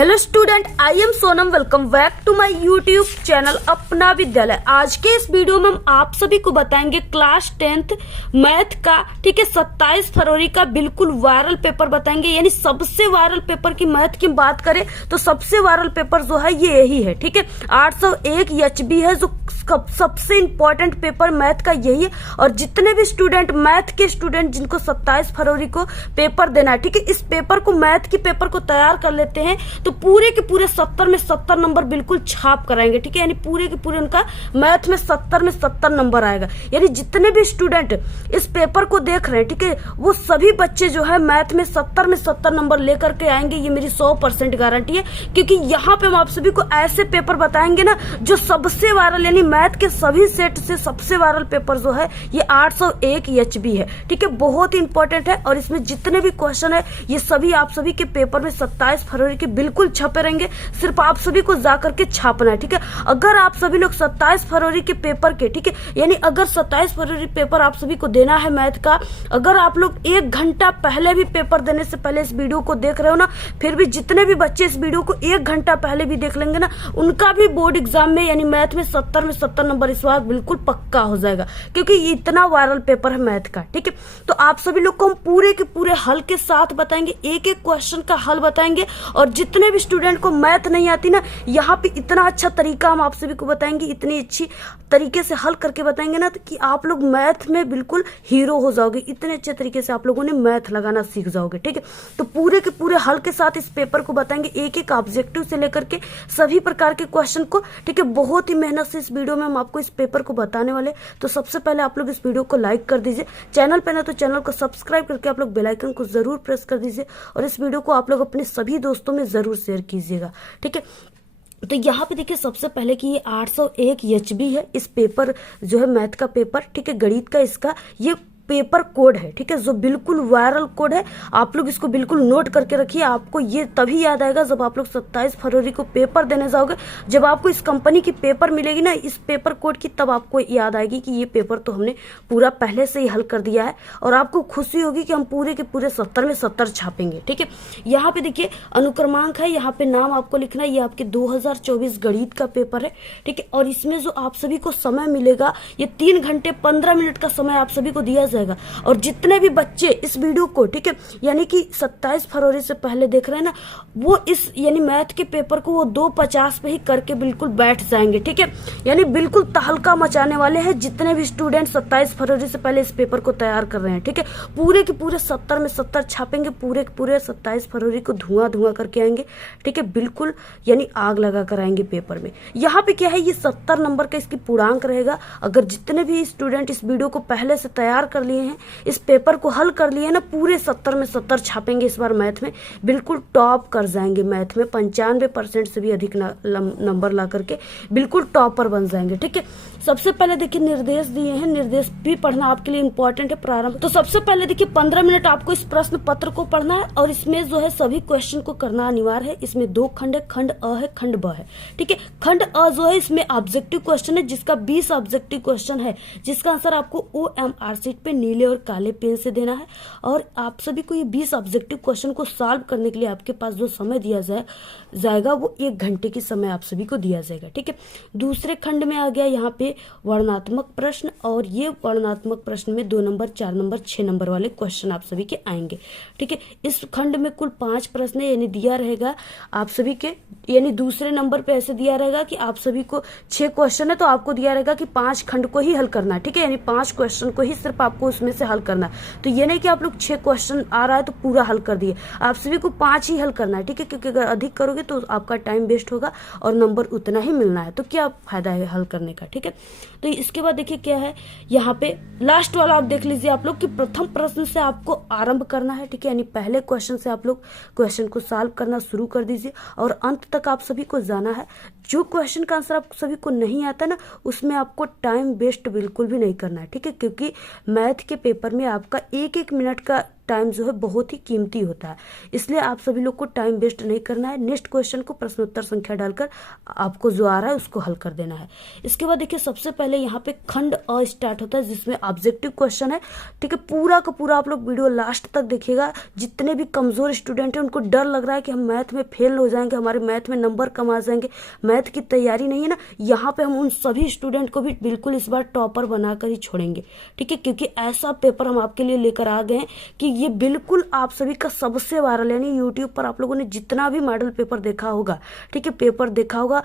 Hello student, I am Sonam. Welcome back to my YouTube channel Apna Vidyalaya. आज के इस video में हम आप सभी को बताएंगे क्लास 10th मैथ का, ठीक है, 27 फरवरी का बिल्कुल वायरल पेपर बताएंगे। यानी सबसे वायरल पेपर की मैथ की बात करें तो सबसे वायरल पेपर जो है ये यही है, ठीक है। 801 एचबी है जो सबसे इंपॉर्टेंट पेपर मैथ का यही है। और जितने भी स्टूडेंट मैथ के स्टूडेंट जिनको 27 फरवरी को पेपर देना है, ठीक है, इस पेपर को मैथ के पेपर को तैयार कर लेते हैं तो पूरे के पूरे 70 में 70 नंबर बिल्कुल छाप कराएंगे, ठीक है। यानी पूरे के पूरे उनका मैथ में 70 में 70 नंबर आएगा। यानी जितने भी स्टूडेंट इस पेपर को देख रहे हैं, ठीक है, वो सभी बच्चे जो है मैथ में 70 में 70 नंबर लेकर के आएंगे। ये मेरी 100% गारंटी है, क्योंकि यहाँ पे हम आप सभी को ऐसे पेपर बताएंगे ना जो सबसे वायरल, यानी मैथ के सभी सेट से सबसे वायरल पेपर जो है ये 801 एचबी है, ठीक है। बहुत ही इंपॉर्टेंट है और इसमें जितने भी क्वेश्चन है ये सभी आप सभी के पेपर में 27 फरवरी के बिल्कुल छपे रहेंगे। सिर्फ आप सभी को जाकर के छापना है, ठीक है। अगर आप सभी लोग 27 फरवरी के पेपर के, ठीक है, यानी अगर 27 फरवरी पेपर आप सभी को देना है मैथ का, अगर आप लोग 1 घंटा पहले भी पेपर देने से पहले इस वीडियो को देख रहे हो ना, फिर भी जितने भी बच्चे इस वीडियो को 1 घंटा पहले भी देख लेंगे ना, उनका भी बोर्ड एग्जाम में यानी मैथ में 70 में 70 नंबर इस बार बिल्कुल पक्का हो जाएगा, क्योंकि ये इतना वायरल पेपर है मैथ का, ठीक है। तो आप सभी लोग को हम पूरे के पूरे हल के साथ बताएंगे, एक एक क्वेश्चन का हल बताएंगे। और जितने भी स्टूडेंट को मैथ नहीं आती ना, यहाँ पे इतना अच्छा तरीका हम आप सभी को बताएंगे, इतनी अच्छी तरीके से हल करके बताएंगे ना कि आप लोग मैथ में बिल्कुल हीरो हो जाओगे। इतने अच्छे तरीके से आप लोगों ने मैथ लगाना सीख जाओगे, ठीक है। तो पूरे के पूरे हल के साथ इस पेपर को बताएंगे, एक एक ऑब्जेक्टिव से लेकर के सभी प्रकार के क्वेश्चन को, ठीक है। बहुत ही मेहनत से इस वीडियो में हम आपको इस पेपर को बताने वाले। तो सबसे पहले आप लोग इस वीडियो को लाइक कर दीजिए, चैनल पे ना तो चैनल को सब्सक्राइब करके आप लोग बेल आइकन को जरूर प्रेस कर दीजिए और इस वीडियो को आप लोग अपने सभी दोस्तों में जरूर शेयर कीजिएगा, ठीक है। तो यहाँ पे देखिए सबसे पहले कि ये 801 एचबी है, इस पेपर जो है मैथ का पेपर, ठीक है, गणित का, इसका ये पेपर कोड है, ठीक है, जो बिल्कुल वायरल कोड है। आप लोग इसको बिल्कुल नोट करके रखिए। आपको ये तभी याद आएगा जब आप लोग 27 फरवरी को पेपर देने जाओगे, जब आपको इस कंपनी की पेपर मिलेगी ना इस पेपर कोड की, तब आपको याद आएगी कि ये पेपर तो हमने पूरा पहले से ही हल कर दिया है। और आपको खुशी होगी कि हम पूरे के पूरे 70 में 70 छापेंगे, ठीक है। यहाँ पे देखिए अनुक्रमांक है, यहाँ पे नाम आपको लिखना है। ये आपके 2024 गणित का पेपर है, ठीक है। और इसमें जो आप सभी को समय मिलेगा ये 3 घंटे 15 मिनट का समय आप सभी को दिया जाएगा। और जितने भी बच्चे इस वीडियो को, ठीक है, यानी कि 27 फरवरी से पहले देख रहे हैं ना, वो इस यानी मैथ के पेपर को वो 2:50 पे ही करके बिल्कुल बैठ जाएंगे, ठीक है। यानी बिल्कुल तहलका मचाने वाले हैं जितने भी स्टूडेंट 27 फरवरी से पहले इस पेपर को तैयार कर रहे हैं, ठीक है। पूरे के पूरे 70 में 70 छापेंगे, पूरे के पूरे 27 फरवरी को धुआं धुआं करके आएंगे, ठीक है, बिल्कुल यानी आग लगा कर आएंगे पेपर में। यहाँ पे क्या है, ये 70 नंबर का इसकी पूर्णांक रहेगा। अगर जितने भी स्टूडेंट इस वीडियो को पहले से तैयार कर लिए हैं, इस पेपर को हल कर लिए ना, पूरे 70 में 70 छापेंगे इस बार मैथ में, बिल्कुल टॉप कर जाएंगे मैथ में। 95% से भी अधिक नंबर ला करके बिल्कुल टॉपर बन जाएंगे, ठीक है। सबसे पहले देखिए निर्देश दिए हैं, निर्देश भी पढ़ना आपके लिए इंपॉर्टेंट है प्रारंभ। तो सबसे पहले देखिए 15 मिनट आपको इस प्रश्न पत्र को पढ़ना है और इसमें जो है सभी क्वेश्चन को करना अनिवार्य है। इसमें 2 खंड है, खंड अ है, खंड ब है, ठीक है। खंड अ जो है इसमें ऑब्जेक्टिव क्वेश्चन है, जिसका 20 ऑब्जेक्टिव क्वेश्चन है, जिसका आंसर आपको OMR शीट पे नीले और काले पेन से देना है। और आप सभी को ये 20 ऑब्जेक्टिव क्वेश्चन को सॉल्व करने के लिए आपके पास जो समय दिया जाएगा वो 1 घंटे की समय आप सभी को दिया जाएगा, ठीक है। दूसरे खंड में आ गया यहाँ पे वर्णनात्मक प्रश्न, और ये वर्णनात्मक प्रश्न में 2 नंबर 4 नंबर 6 नंबर वाले क्वेश्चन आप सभी के आएंगे, ठीक है। इस खंड में कुल 5 प्रश्न यानी दिया रहेगा आप सभी के, यानी दूसरे नंबर पे ऐसे दिया रहेगा कि आप सभी को 6 क्वेश्चन है तो आपको दिया रहेगा कि 5 खंड को ही हल करना है, ठीक है। यानी 5 क्वेश्चन को ही सिर्फ आपको उसमें से हल करना है। तो ये नहीं कि आप लोग 6 क्वेश्चन आ रहा है तो पूरा हल कर दिए, आप सभी को 5 ही हल करना है, ठीक है। क्योंकि अगर अधिक करोगे तो आपका टाइम वेस्ट होगा और नंबर उतना ही मिलना है, तो क्या फायदा है हल करने का, ठीक है। तो इसके बाद देखिए क्या है, यहाँ पे लास्ट वाला आप देख लीजिए आप लोग कि प्रथम प्रश्न से आपको आरंभ करना है, ठीक है। यानी पहले क्वेश्चन से आप लोग क्वेश्चन को सॉल्व करना शुरू कर दीजिए और अंत तक आप सभी को जाना है। जो क्वेश्चन का आंसर आप सभी को नहीं आता ना, उसमें आपको टाइम वेस्ट बिल्कुल भी नहीं करना है, ठीक है। क्योंकि मैथ के पेपर में आपका 1-1 मिनट का टाइम जो है बहुत ही कीमती होता है, इसलिए आप सभी लोग को टाइम वेस्ट नहीं करना है। नेक्स्ट क्वेश्चन को प्रश्नोत्तर संख्या डालकर आपको जो आ रहा है उसको हल कर देना है। इसके बाद देखिए सबसे पहले यहाँ पे खंड अ स्टार्ट होता है जिसमें ऑब्जेक्टिव क्वेश्चन है, ठीक है। पूरा का पूरा आप लोग वीडियो लास्ट तक देखिएगा। जितने भी कमजोर स्टूडेंट हैं उनको डर लग रहा है कि हम मैथ में फेल हो जाएंगे, हमारे मैथ में नंबर कम आ जाएंगे, मैथ की तैयारी नहीं है ना, यहाँ पे हम उन सभी स्टूडेंट को भी बिल्कुल इस बार टॉपर बनाकर ही छोड़ेंगे, ठीक है। क्योंकि ऐसा पेपर हम आपके लिए लेकर आ गए हैं कि ये बिल्कुल आप सभी का सबसे वायरल, यानी यूट्यूब पर आप लोगों ने जितना भी मॉडल पेपर देखा होगा, ठीक है, पेपर देखा होगा,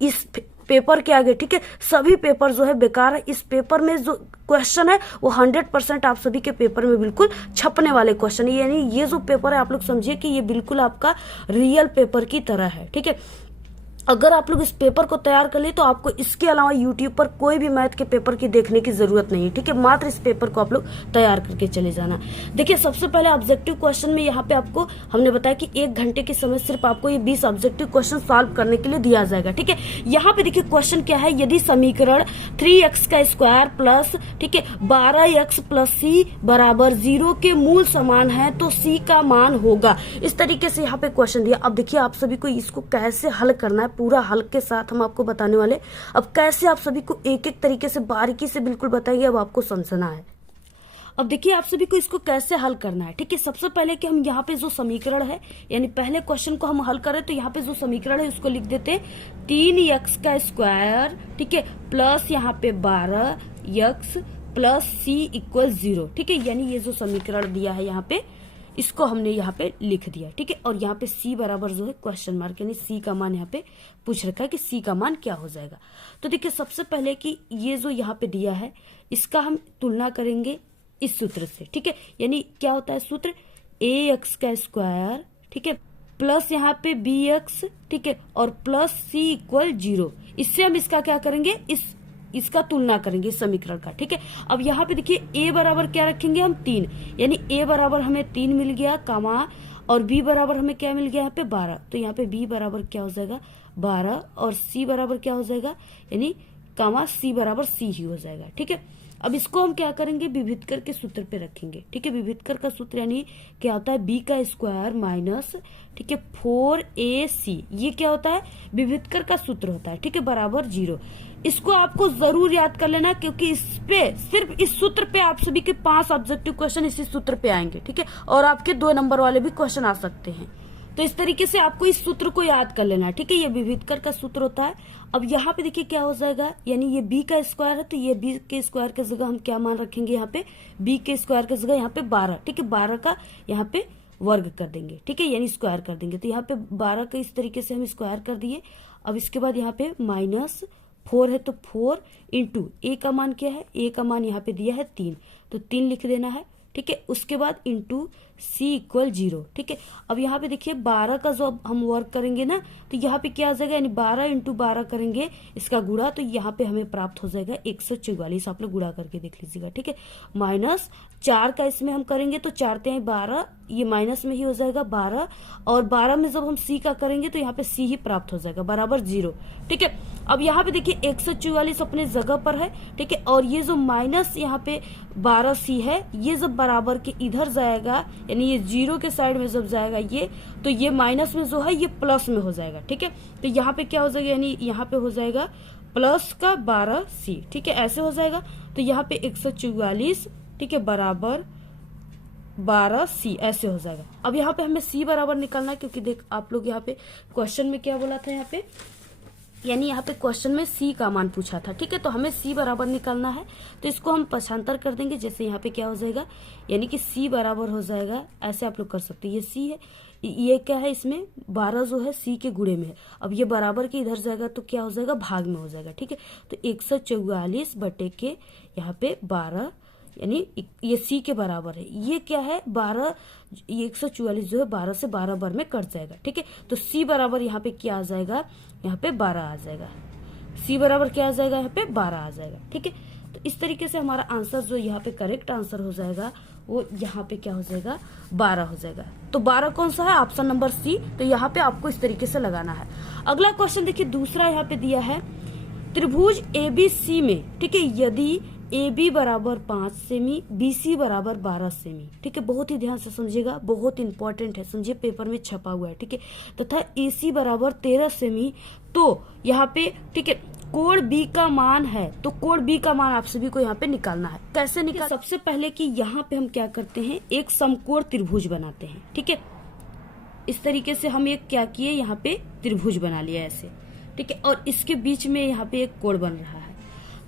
इस पेपर के आगे, ठीक है, सभी पेपर जो है बेकार है। इस पेपर में जो क्वेश्चन है वो 100% आप सभी के पेपर में बिल्कुल छपने वाले क्वेश्चन है, यानी ये जो पेपर है आप लोग समझिए कि ये बिल्कुल आपका रियल पेपर की तरह है, ठीक है। अगर आप लोग इस पेपर को तैयार कर ले तो आपको इसके अलावा यूट्यूब पर कोई भी मैथ के पेपर की देखने की जरूरत नहीं है, ठीक है। मात्र इस पेपर को आप लोग तैयार करके चले जाना। देखिए सबसे पहले ऑब्जेक्टिव क्वेश्चन में यहाँ पे आपको हमने बताया कि 1 घंटे के समय सिर्फ आपको ये 20 ऑब्जेक्टिव क्वेश्चन सॉल्व करने के लिए दिया जाएगा, ठीक है। यहाँ पे देखिए क्वेश्चन क्या है, यदि समीकरण 3x का स्क्वायर प्लस, ठीक है, 12x प्लस c बराबर 0 के मूल समान है तो c का मान होगा। इस तरीके से यहाँ पे क्वेश्चन दिया। अब देखिए आप सभी को इसको कैसे हल करना है, पूरा हल के साथ हम आपको बताने वाले। अब कैसे आप सभी को एक एक तरीके से बारीकी से बिल्कुल बताएंगे, अब आपको समझना है। अब देखिए आप सभी को इसको कैसे हल करना है, ठीक है। सबसे पहले कि हम यहाँ पे जो समीकरण है, यानी पहले क्वेश्चन को हम हल करें तो यहाँ पे जो समीकरण है उसको लिख देते हैं 3x का स्क्वायर, ठीक है, प्लस यहाँ पे 12x प्लस c इक्वल 0, ठीक है। यानी ये जो समीकरण दिया है यहाँ पे इसको हमने यहाँ पे लिख दिया, ठीक है। और यहाँ पे c बराबर जो है क्वेश्चन मार्क, यानी c का मान यहाँ पे पूछ रखा है कि c का मान क्या हो जाएगा। तो देखिए सबसे पहले कि ये जो यहाँ पे दिया है इसका हम तुलना करेंगे इस सूत्र से, ठीक है। यानी क्या होता है सूत्र, ax का स्क्वायर, ठीक है, प्लस यहाँ पे bx, ठीक है, और प्लस c इक्वल 0। इससे हम इसका क्या करेंगे, इसका तुलना करेंगे इस समीकरण का, ठीक है। अब यहाँ पे देखिए a बराबर क्या रखेंगे हम 3, यानी a बराबर हमें 3 मिल गया, कामा, और b बराबर हमें क्या मिल गया यहाँ पे 12, तो यहाँ पे b बराबर क्या हो जाएगा 12, और c बराबर क्या हो जाएगा, यानी कामा c बराबर c ही हो जाएगा, ठीक है। अब इसको हम क्या करेंगे, विभेदकर के सूत्र पे रखेंगे, ठीक है। विभेदकर का सूत्र यानी क्या होता है, b का स्क्वायर माइनस, ठीक है, 4ac, ये क्या होता है, विभेदकर का सूत्र होता है, ठीक है, बराबर 0। इसको आपको जरूर याद कर लेना क्योंकि इस पे सिर्फ इस सूत्र पे आप सभी के 5 ऑब्जेक्टिव क्वेश्चन इसी सूत्र पे आएंगे, ठीक है, और आपके 2 नंबर वाले भी क्वेश्चन आ सकते हैं। तो इस तरीके से आपको इस सूत्र को याद कर लेना है, ठीक है। ये विभेदकर का सूत्र होता है। अब यहाँ पे देखिए क्या हो जाएगा, यानी ये b का स्क्वायर है तो ये b के स्क्वायर की जगह हम क्या मान रखेंगे, यहाँ पे b के स्क्वायर की जगह यहाँ पे 12, ठीक है, 12 का यहाँ पे वर्ग कर देंगे, ठीक है, यानी स्क्वायर कर देंगे। तो यहाँ पे 12 का इस तरीके से हम स्क्वायर कर दिए। अब इसके बाद यहाँ पे माइनस 4 है तो 4 इंटू a का मान क्या है, a का मान यहाँ पे दिया है 3, तो 3 लिख देना है, ठीक है। उसके बाद इंटू c इक्वल 0, ठीक है। अब यहाँ पे देखिए 12 का जो हम वर्क करेंगे ना तो यहाँ पे क्या आ जाएगा, यानी 12 इंटू 12 करेंगे इसका गुणा, तो यहाँ पे हमें प्राप्त हो जाएगा 144। आप लोग गुणा करके देख लीजिएगा, ठीक है। माइनस 4 का इसमें हम करेंगे तो 4 × 12, ये माइनस में ही हो जाएगा 12, और 12 में जब हम c का करेंगे तो यहाँ पे c ही प्राप्त हो जाएगा बराबर 0, ठीक है। अब यहाँ पे देखिए 144 अपने जगह पर है, ठीक है, और ये जो माइनस यहाँ पे 12c है ये जब बराबर के इधर जाएगा, यानी ये 0 के साइड में जब जाएगा ये, तो ये माइनस में जो है ये प्लस में हो जाएगा, ठीक है। तो यहाँ पे क्या हो जाएगा, यानी यहाँ पे हो जाएगा प्लस का 12c, ठीक है, ऐसे हो जाएगा। तो यहाँ पे 144, ठीक है, बराबर 12c ऐसे हो जाएगा। अब यहाँ पे हमें c बराबर निकालना है क्योंकि देख आप लोग यहाँ पे क्वेश्चन में क्या बोला था, यहाँ पे यानी यहाँ पे क्वेश्चन में c का मान पूछा था, ठीक है। तो हमें c बराबर निकालना है तो इसको हम पक्षांतर कर देंगे। जैसे यहाँ पे क्या हो जाएगा, यानी कि c बराबर हो जाएगा, ऐसे आप लोग कर सकते हैं, ये c है, ये क्या है, इसमें 12 जो है c के गुणे में है। अब ये बराबर के इधर जाएगा तो क्या हो जाएगा, भाग में हो जाएगा, ठीक है। तो 144 बटे के यहाँ पे 12, यानी ये c के बराबर है, ये क्या है 12, ये 144 जो है 12 से 12 बार में कट जाएगा, ठीक है। तो c बराबर यहाँ पे क्या आ जाएगा, यहाँ पे 12 आ जाएगा, c बराबर क्या आ जाएगा, यहाँ पे 12 आ जाएगा, ठीक है। तो इस तरीके से हमारा आंसर जो यहाँ पे करेक्ट आंसर हो जाएगा वो यहाँ पे क्या हो जाएगा, 12 हो जाएगा। तो 12 कौन सा है, ऑप्शन नंबर सी। तो यहाँ पे आपको इस तरीके से लगाना है। अगला क्वेश्चन देखिए, दूसरा यहाँ पे दिया है त्रिभुज ABC में, ठीक है, यदि ए बी बराबर 5 सेमी, बी सी बराबर 12 सेमी। ठीक है, बहुत ही ध्यान से समझिएगा, बहुत इंपॉर्टेंट है, समझिए पेपर में छपा हुआ है। ठीक है, तथा ए सी बराबर 13 सेमी। तो यहाँ पे ठीक है कोण बी का मान है, तो कोण बी का मान आप सभी को यहाँ पे निकालना है। कैसे निकाल? सबसे पहले कि यहाँ पे हम क्या करते हैं, एक समकोण त्रिभुज बनाते हैं। ठीक है, इस तरीके से हम एक क्या किए, यहाँ पे त्रिभुज बना लिया ऐसे। ठीक है, और इसके बीच में यहाँ पे एक कोण बन रहा है।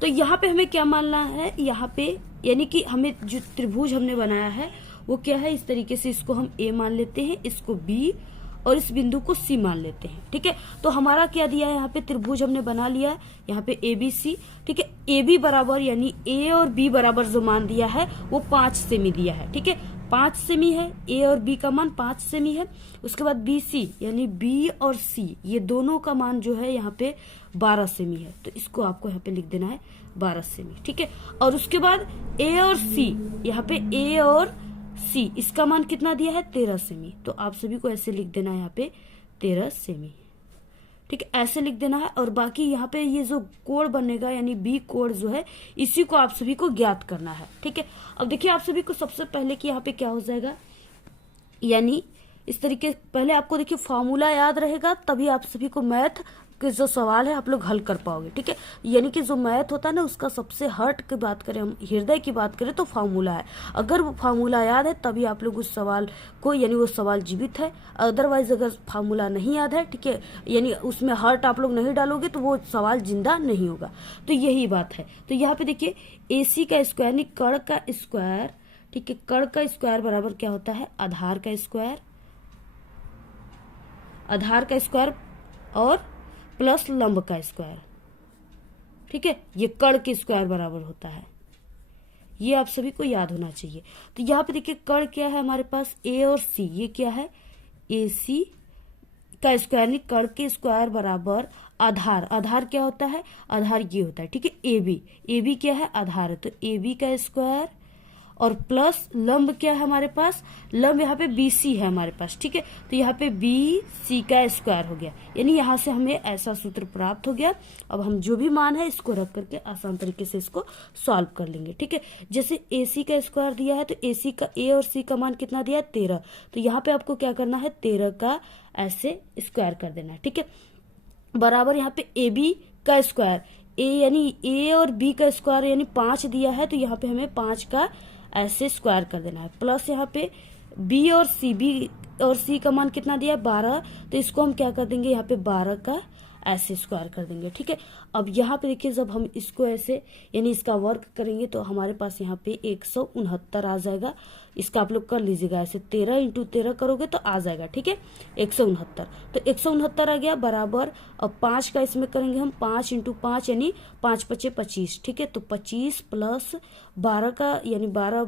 तो यहाँ पे हमें क्या मानना है, यहाँ पे यानी कि हमें जो त्रिभुज हमने बनाया है वो क्या है, इस तरीके से इसको हम ए मान लेते हैं, इसको बी और इस बिंदु को सी मान लेते हैं। ठीक है, तो हमारा क्या दिया है, यहाँ पे त्रिभुज हमने बना लिया है, यहाँ पे ए बी सी। ठीक है, ए बी बराबर यानी ए और बी बराबर जो मान दिया है वो 5 सेमी दिया है। ठीक है, 5 सेमी है, ए और बी का मान 5 सेमी है। उसके बाद बी सी यानी बी और सी ये दोनों का मान जो है यहाँ पे 12 सेमी है, तो इसको आपको यहाँ पे लिख देना है 12 सेमी। ठीक है, और उसके बाद ए और सी, यहाँ पे ए और सी इसका मान कितना दिया है, 13 सेमी। तो आप सभी को ऐसे लिख देना है यहाँ पे 13 सेमी। ठीक है, ऐसे लिख देना है। और बाकी यहाँ पे ये जो कोण बनेगा यानी बी कोण जो है, इसी को आप सभी को ज्ञात करना है। ठीक है, अब देखिए आप सभी को सबसे पहले कि यहाँ पे क्या हो जाएगा, यानी इस तरीके पहले आपको देखिए फॉर्मूला याद रहेगा, तभी आप सभी को मैथ के जो सवाल है आप लोग हल कर पाओगे। ठीक है, यानी कि जो मैथ होता है ना उसका सबसे हट की बात करें, हम हृदय की बात करें तो फार्मूला है। अगर वो फार्मूला याद है तभी आप लोग उस सवाल को, यानी वो सवाल जीवित है। अदरवाइज अगर फार्मूला नहीं याद है, ठीक है, यानी उसमें हर्ट आप लोग नहीं डालोगे तो वो सवाल जिंदा नहीं होगा। तो यही बात है। तो यहाँ पे देखिए AC का स्क्वायर यानी कर्ण का स्क्वायर। ठीक है, कर्ण का स्क्वायर बराबर क्या होता है, आधार का स्क्वायर, आधार का स्क्वायर और प्लस लंब का स्क्वायर। ठीक है, ये कर्ण के स्क्वायर बराबर होता है, ये आप सभी को याद होना चाहिए। तो यहाँ पे देखिए कर्ण क्या है हमारे पास, ए और सी, ये क्या है AC का स्क्वायर यानी कर्ण के स्क्वायर बराबर आधार। आधार क्या होता है, आधार ये होता है। ठीक है, AB, AB क्या है, आधार है, तो AB का स्क्वायर और प्लस लंब क्या है हमारे पास, लंब यहाँ पे BC है हमारे पास। ठीक है, तो यहाँ पे BC का स्क्वायर हो गया, यानी यहाँ से हमें ऐसा सूत्र प्राप्त हो गया। अब हम जो भी मान है इसको रख करके आसान तरीके से इसको सॉल्व कर लेंगे। ठीक है, जैसे AC का स्क्वायर दिया है तो AC का A और C का मान कितना दिया है, 13। तो यहाँ पे आपको क्या करना है, 13 का ऐसे स्क्वायर कर देना है। ठीक है, बराबर यहाँ पे AB का स्क्वायर, A यानी A और B का स्क्वायर यानी 5 दिया है, तो यहाँ पे हमें 5 का ऐसे स्क्वायर कर देना है। प्लस यहाँ पे B और C का मान कितना दिया है, 12, तो इसको हम क्या कर देंगे, यहाँ पे 12 का ऐसे स्क्वायर कर देंगे। ठीक है, अब यहाँ पे देखिए जब हम इसको ऐसे यानी इसका वर्क करेंगे तो हमारे पास यहाँ पे 169 आ जाएगा। इसका आप लोग कर लीजिएगा ऐसे, 13 × 13 करोगे तो आ जाएगा। ठीक है, 169, तो 169 आ गया बराबर। अब 5 का इसमें करेंगे हम, 5 × 5 यानी 5 × 5 = 25। ठीक है, तो 25 प्लस 12 का यानी 12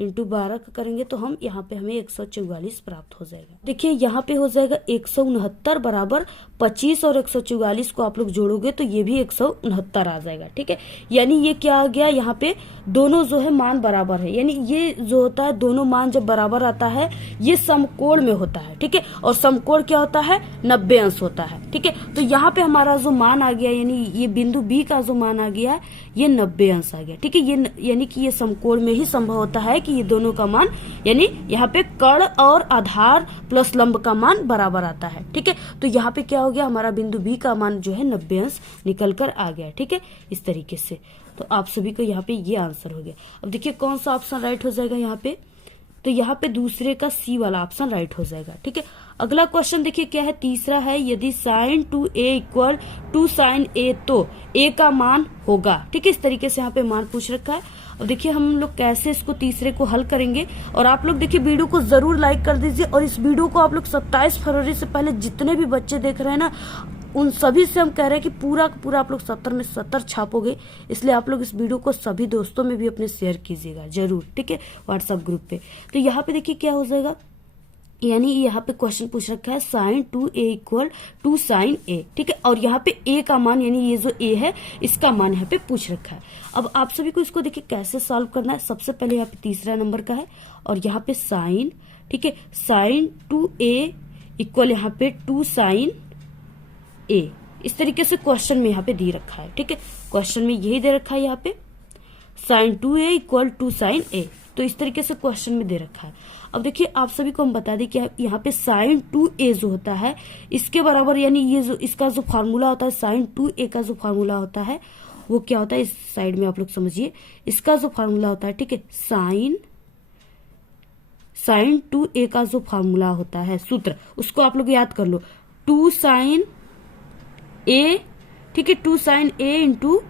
× 12 का करेंगे तो हम यहाँ पे हमें 144 प्राप्त हो जाएगा। देखिए यहाँ पे हो जाएगा 169 बराबर 25 और 144 को आप लोग जोड़ोगे तो ये भी 169 आ जाएगा। ठीक है, यानी ये क्या आ गया, यहाँ पे दोनों जो है मान बराबर है, यानी ये जो होता है दोनों मान जब बराबर आता है ये समकोण में होता है। ठीक है, और समकोण क्या होता है, 90 अंश होता है। ठीक है, तो यहाँ पे हमारा जो मान आ गया यानी ये बिंदु B का जो मान आ गया ये 90 अंश आ गया। ठीक है, ये यानी कि ये समकोण में ही संभव होता है कि ये दोनों का मान यानी यहाँ पे कर्ण और आधार प्लस लंब का मान बराबर आता है। ठीक है, तो यहाँ पे क्या हो गया, हमारा बिंदु B का मान जो है 90 अंश निकल कर आ गया। ठीक है, इस तरीके से तो आप सभी को यहाँ पे ये आंसर हो गया। अब देखिए कौन सा ऑप्शन राइट हो जाएगा यहाँ पे, तो यहाँ पे दूसरे का C वाला ऑप्शन राइट हो जाएगा। ठीक है, अगला क्वेश्चन देखिए क्या है, तीसरा है, यदि sin 2a = 2 sin a तो a का मान होगा। ठीक है, इस तरीके से यहाँ पे मान पूछ रखा है। और देखिए हम लोग कैसे इसको तीसरे को हल करेंगे। और आप लोग देखिए वीडियो को जरूर लाइक कर दीजिए, और इस वीडियो को आप लोग 27 फरवरी से पहले जितने भी बच्चे देख रहे हैं ना उन सभी से हम कह रहे हैं कि पूरा का पूरा आप लोग 70 में 70 छापोगे, इसलिए आप लोग इस वीडियो को सभी दोस्तों में भी अपने शेयर कीजिएगा जरूर। ठीक है, व्हाट्सएप ग्रुप पे। तो यहाँ पे देखिए क्या हो जाएगा, यानी यहाँ पे क्वेश्चन पूछ रखा है sin 2a = 2 sin a। ठीक है, और यहाँ पे a का मान यानी ये जो a है इसका मान यहाँ पे पूछ रखा है। अब आप सभी को इसको देखिए कैसे सॉल्व करना है। सबसे पहले यहाँ पे तीसरा नंबर का है और यहाँ पे साइन। ठीक है, sin 2a = यहाँ पे 2 sin a, इस तरीके से क्वेश्चन में यहाँ पे दे रखा है। ठीक है, क्वेश्चन में यही दे रखा है यहाँ पे। Sine 2a equal to sine a। तो इस तरीके से क्वेश्चन में दे रखा है। अब देखिए आप सभी को हम बता दें कि यहाँ पे साइन 2a जो होता है इसके बराबर, यानी ये जो इसका जो फॉर्मूला होता है साइन 2a का जो फॉर्मूला होता है वो क्या होता है, इस साइड में आप लोग समझिए, इसका जो फॉर्मूला होता है, ठीक है, साइन 2a का जो फॉर्मूला होता है सूत्र, उसको आप लोग याद कर लो, 2 साइन a, ठीक है, 2 sine a into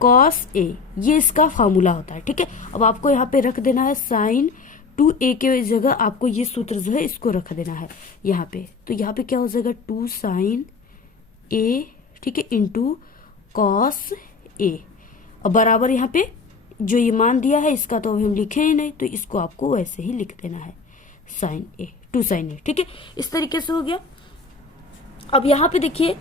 cos a, ये इसका फॉर्मूला होता है। ठीक है, अब आपको यहाँ पे रख देना है साइन 2a के जगह आपको ये सूत्र जो है इसको रख देना है यहाँ पे। तो यहाँ पे क्या हो जाएगा 2 साइन a, ठीक है, इंटू कॉस a, और बराबर यहाँ पे जो ये मान दिया है इसका तो अभी हम लिखे ही नहीं, तो इसको आपको वैसे ही लिख देना है साइन a, 2 साइन a। ठीक है, इस तरीके से हो गया। अब यहाँ पे देखिए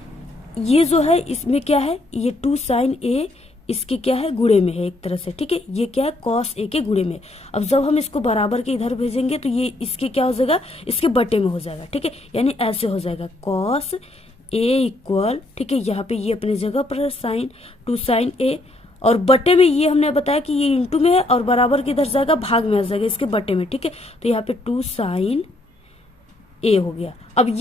ये जो है इसमें क्या है, ये 2 साइन a इसके क्या है गुणे में है एक तरह से। ठीक है, ये क्या है कॉस a के गुणे में। अब जब हम इसको बराबर के इधर भेजेंगे तो ये इसके क्या हो जाएगा, इसके बटे में हो जाएगा। ठीक है, यानी ऐसे हो जाएगा कॉस a इक्वल, ठीक है, यहाँ पे ये अपने जगह पर है साइन 2 साइन a, और बटे में ये हमने बताया कि ये इंटू में है और बराबर के इधर जाएगा भाग में आ जाएगा इसके बटे में। ठीक है, तो यहाँ पे 2 साइन a हो गया। अब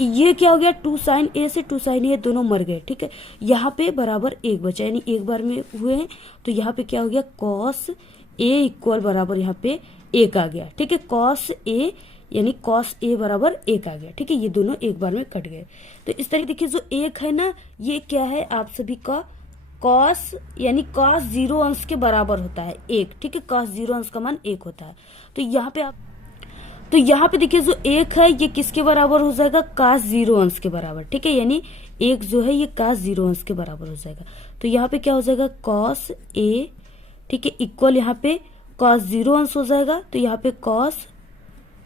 ये क्या हो गया, 2 साइन a से 2 साइन a दोनों मर गए। ठीक है, यहाँ पे बराबर 1 बचा, यानी एक बार में हुए हैं, तो यहाँ पे क्या हो गया कॉस a इक्वल बराबर यहाँ पे 1 आ गया। ठीक है, कॉस a यानी कॉस a बराबर 1 आ गया। ठीक है, ये दोनों एक बार में कट गए। तो इस तरह देखिए जो 1 है ना, ये क्या है आप सभी का कॉस, यानी कॉस 0 अंश के बराबर होता है 1। ठीक है, कॉस 0 अंश का मान 1 होता है। तो यहाँ पे देखिए जो 1 है ये किसके बराबर हो जाएगा, cos 0 अंश के बराबर। ठीक है, यानी 1 जो है ये cos 0 अंश के बराबर हो जाएगा। तो यहाँ पे क्या हो जाएगा cos a, ठीक है, इक्वल यहाँ पे cos 0 अंश हो जाएगा, तो यहाँ पे cos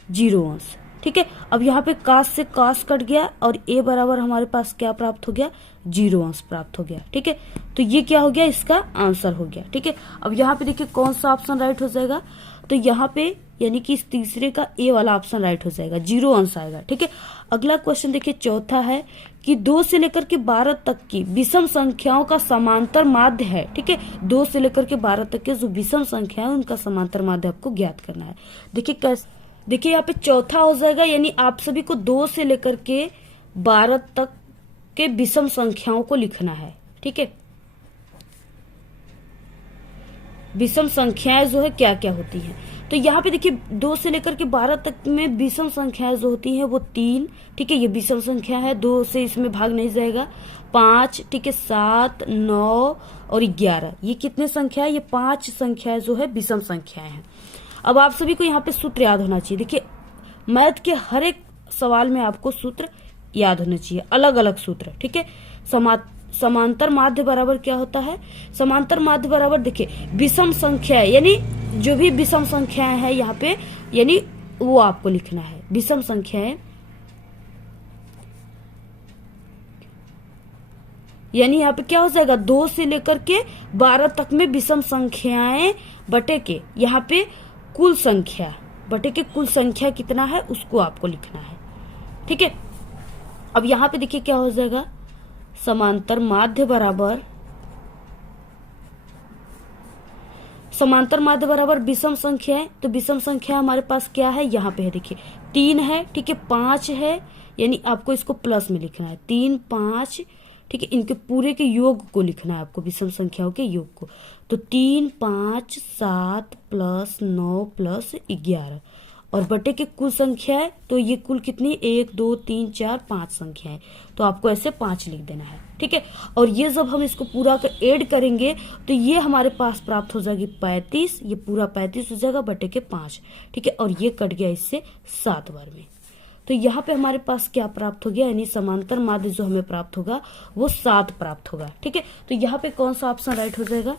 0 अंश। ठीक है, अब यहाँ पे cos से cos कट गया और a बराबर हमारे पास क्या प्राप्त हो गया, 0 अंश प्राप्त हो गया। ठीक है, तो ये क्या हो गया, इसका आंसर हो गया। ठीक है, अब यहाँ पे देखिए कौन सा ऑप्शन राइट हो जाएगा, तो यहाँ पे यानी कि इस तीसरे का ए वाला ऑप्शन राइट हो जाएगा, 0 अंश आएगा। ठीक है, अगला क्वेश्चन देखिए चौथा है कि 2 से लेकर के 12 तक की विषम संख्याओं का समांतर माध्य है। ठीक है, 2 से लेकर के 12 तक के जो विषम संख्या है उनका समांतर माध्य आपको ज्ञात करना है। देखिए कैसे, देखिए यहाँ पे चौथा हो जाएगा, यानी आप सभी को 2 से लेकर के 12 तक के विषम संख्याओं को लिखना है। ठीक है, विषम संख्याएं जो है क्या क्या होती हैं, तो यहाँ पे देखिए 2 से लेकर के 12 तक में विषम संख्याएं जो होती हैं वो 3, ठीक है, ये विषम संख्या है, 2 से इसमें भाग नहीं जाएगा, 5, ठीक है, 7, 9 और 11, ये कितने संख्या है, ये 5 संख्याएं जो है विषम संख्याएं हैं। अब आप सभी को यहाँ पे सूत्र याद होना चाहिए। देखिए मैथ के हर एक सवाल में आपको सूत्र याद होना चाहिए, अलग अलग सूत्र। ठीक है, समांतर माध्य बराबर क्या होता है, समांतर माध्य बराबर देखिए विषम संख्या, यानी जो भी विषम संख्याएं हैं यहाँ पे, यानी वो आपको लिखना है विषम संख्याएं, यानी यहाँ पे क्या हो जाएगा 2 से लेकर के 12 तक में विषम संख्याएं बटे के यहाँ पे कुल संख्या, बटे के कुल संख्या कितना है उसको आपको लिखना है। ठीक है, अब यहाँ पे देखिए क्या हो जाएगा, समांतर माध्य बराबर, समांतर माध्य बराबर विषम संख्या है, तो विषम संख्या हमारे पास क्या है, यहाँ पे है देखिए 3 है, ठीक है, 5 है, यानी आपको इसको प्लस में लिखना है, 3, 5, ठीक है, इनके पूरे के योग को लिखना है आपको, विषम संख्याओं के योग को। तो 3, 5, 7 प्लस 9 प्लस 11 और बटे के कुल संख्या है, तो ये कुल कितनी 1, 2, 3, 4, 5 संख्या है, तो आपको ऐसे 5 लिख देना है। ठीक है, और ये जब हम इसको पूरा का ऐड करेंगे तो ये हमारे पास प्राप्त हो जाएगी 35, ये पूरा 35 हो जाएगा बटे के 5। ठीक है, और ये कट गया इससे 7 बार में, तो यहाँ पे हमारे पास क्या प्राप्त हो गया, यानी समांतर माध्य जो हमें प्राप्त होगा वो 7 प्राप्त होगा। ठीक है, तो यहाँ पे कौन सा ऑप्शन राइट हो जाएगा,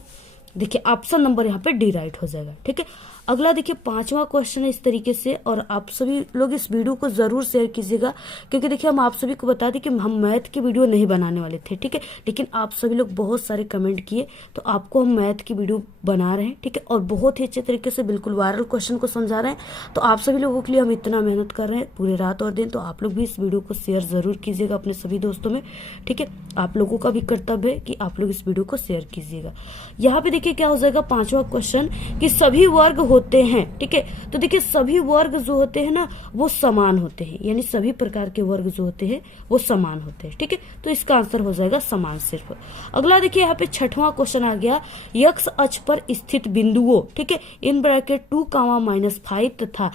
देखिए ऑप्शन नंबर यहाँ पे डी राइट हो जाएगा। ठीक है, अगला देखिए 5वां क्वेश्चन है इस तरीके से, और आप सभी लोग इस वीडियो को जरूर शेयर कीजिएगा, क्योंकि देखिए हम आप सभी को बता दें कि हम मैथ की वीडियो नहीं बनाने वाले थे, ठीक है, लेकिन आप सभी लोग बहुत सारे कमेंट किए तो आपको हम मैथ की वीडियो बना रहे हैं, ठीक है, और बहुत ही अच्छे तरीके से बिल्कुल वायरल क्वेश्चन को समझा रहे हैं। तो आप सभी लोगों के लिए हम इतना मेहनत कर रहे हैं पूरे रात और दिन, तो आप लोग भी इस वीडियो को शेयर जरूर कीजिएगा अपने सभी दोस्तों में, ठीक है। आप लोगों का भी कर्तव्य है कि आप लोग इस वीडियो को शेयर कीजिएगा। यहाँ पे देखिए क्या हो जाएगा 5वां क्वेश्चन कि सभी वर्ग होते हैं, ठीक है। तो देखिए सभी वर्ग जो होते हैं ना वो समान होते हैं, यानी सभी प्रकार के वर्ग जो होते हैं वो समान होते हैं, ठीक है। तो इसका आंसर हो जाएगा समान सिर्फ। अगला देखिए यहाँ पे 6वां क्वेश्चन आ गया, एक्स अक्ष पर स्थित बिंदुओं, ठीक है, इन ब्रैकेट 2, -5 तथा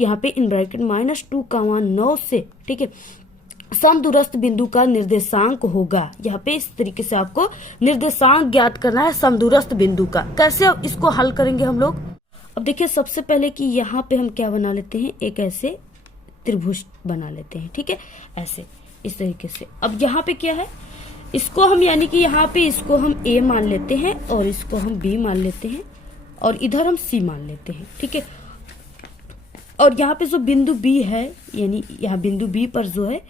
यहाँ पे इन ब्रैकेट -2, 9 से, ठीक है, समदूरस्थ बिंदु का निर्देशांक होगा। यहाँ पे इस तरीके से आपको निर्देशांक ज्ञात करना है समदूरस्थ बिंदु का। कैसे अब इसको हल करेंगे हम लोग? अब देखिए सबसे पहले कि यहाँ पे हम क्या बना लेते हैं, एक ऐसे त्रिभुज बना लेते हैं, ठीक है, ऐसे इस तरीके से। अब यहाँ पे क्या है, इसको हम यानी कि यहाँ पे इसको हम A मान लेते हैं और इसको हम B मान लेते हैं और इधर हम C मान लेते हैं, ठीक है। और यहाँ पे जो बिंदु B है, यानी यहाँ बिंदु B पर जो है,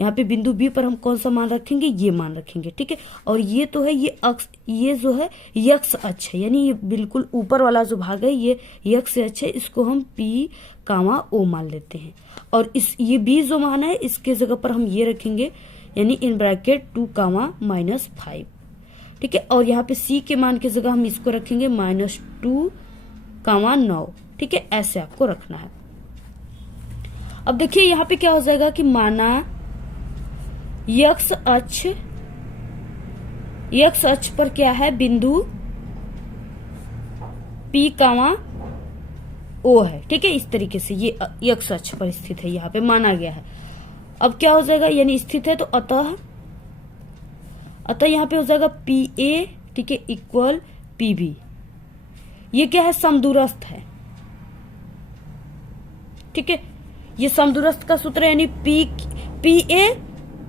यहाँ पे बिंदु B पर हम कौन सा मान रखेंगे, ये मान रखेंगे, ठीक है। और ये तो है ये अक्ष, ये जो है यक्ष अक्ष है, यानी ये बिल्कुल ऊपर वाला जो भाग है ये यक्ष अक्ष है, इसको हम P, O मान लेते हैं। और इस ये B जो मान है इसके जगह पर हम ये रखेंगे, यानी इन ब्रैकेट 2, -5, ठीक है। और यहाँ पे C के मान की जगह हम इसको रखेंगे -2, 9, ठीक है, ऐसे आपको रखना है। अब देखिए यहाँ पे क्या हो जाएगा कि माना यक्ष अक्ष पर क्या है, बिंदु P, O है, ठीक है, इस तरीके से ये यक्ष अक्ष पर स्थित है, यहाँ पे माना गया है। अब क्या हो जाएगा, यानी स्थित है तो अतः यहाँ पे हो जाएगा PA, ठीक है, इक्वल PB। ये क्या है, समदूरस्थ है, ठीक है, ये समदूरस्थ का सूत्र है, यानी PA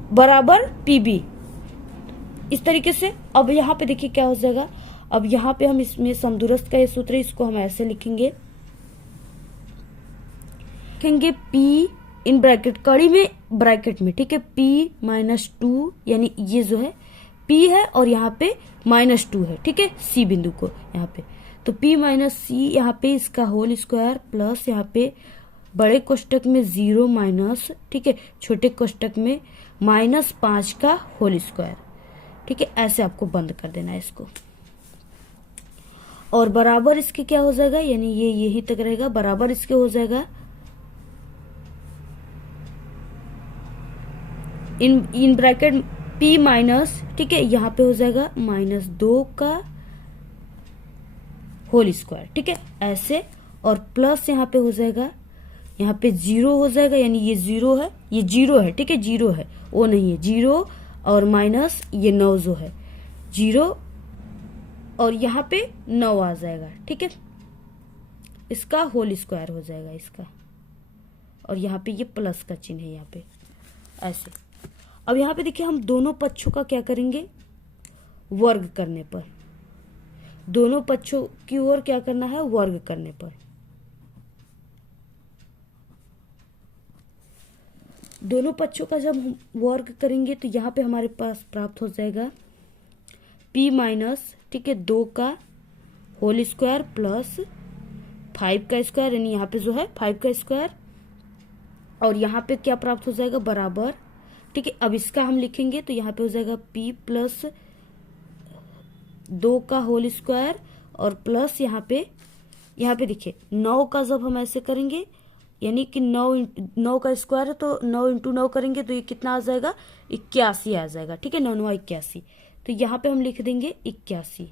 बराबर PB, इस तरीके से। अब यहाँ पे देखिए क्या हो जाएगा, अब यहाँ पे हम इसमें समदूरस्थ का ये सूत्र है, इसको हम ऐसे लिखेंगे P इन ब्रैकेट कड़ी में ब्रैकेट में, ठीक है, P -2, यानी ये जो है P है और यहाँ पे -2 है, ठीक है, C बिंदु को यहाँ पे, तो P - C यहाँ पे इसका होल स्क्वायर प्लस यहाँ पे बड़े कोष्टक में 0 माइनस, ठीक है, छोटे कोष्टक में -5 का होल स्क्वायर, ठीक है, ऐसे आपको बंद कर देना है इसको। और बराबर इसके क्या हो जाएगा, यानी ये यही तक रहेगा, बराबर इसके हो जाएगा इन ब्रैकेट P माइनस, ठीक है, यहाँ पे हो जाएगा -2 का होल स्क्वायर, ठीक है, ऐसे। और प्लस यहाँ पे हो जाएगा, यहाँ पे 0 हो जाएगा, यानी ये 0 है, ये 0 है, ठीक है, 0 है, वो नहीं है 0, और माइनस ये 9 जो है 0, और यहाँ पे 9 आ जाएगा, ठीक है, इसका होल स्क्वायर हो जाएगा इसका, और यहाँ पे ये प्लस का चिन्ह है यहाँ पे, ऐसे। अब यहाँ पे देखिए हम दोनों पक्षों का क्या करेंगे, वर्ग करने पर, दोनों पक्षों की ओर क्या करना है, वर्ग करने पर। दोनों पक्षों का जब हम वर्ग करेंगे तो यहाँ पे हमारे पास प्राप्त हो जाएगा P माइनस, ठीक है, 2 का होल स्क्वायर प्लस 5 का स्क्वायर, यानी यहाँ पे जो है 5 का स्क्वायर, और यहाँ पे क्या प्राप्त हो जाएगा, बराबर, ठीक है। अब इसका हम लिखेंगे तो यहाँ पे हो जाएगा P प्लस 2 का होल स्क्वायर और प्लस यहाँ पे देखिए 9 का जब हम ऐसे करेंगे, यानी कि 9 का स्क्वायर है तो 9 × 9 करेंगे तो ये कितना आ जाएगा, 81 आ जाएगा, ठीक है, 9 9 81, तो यहाँ पे हम लिख देंगे 81।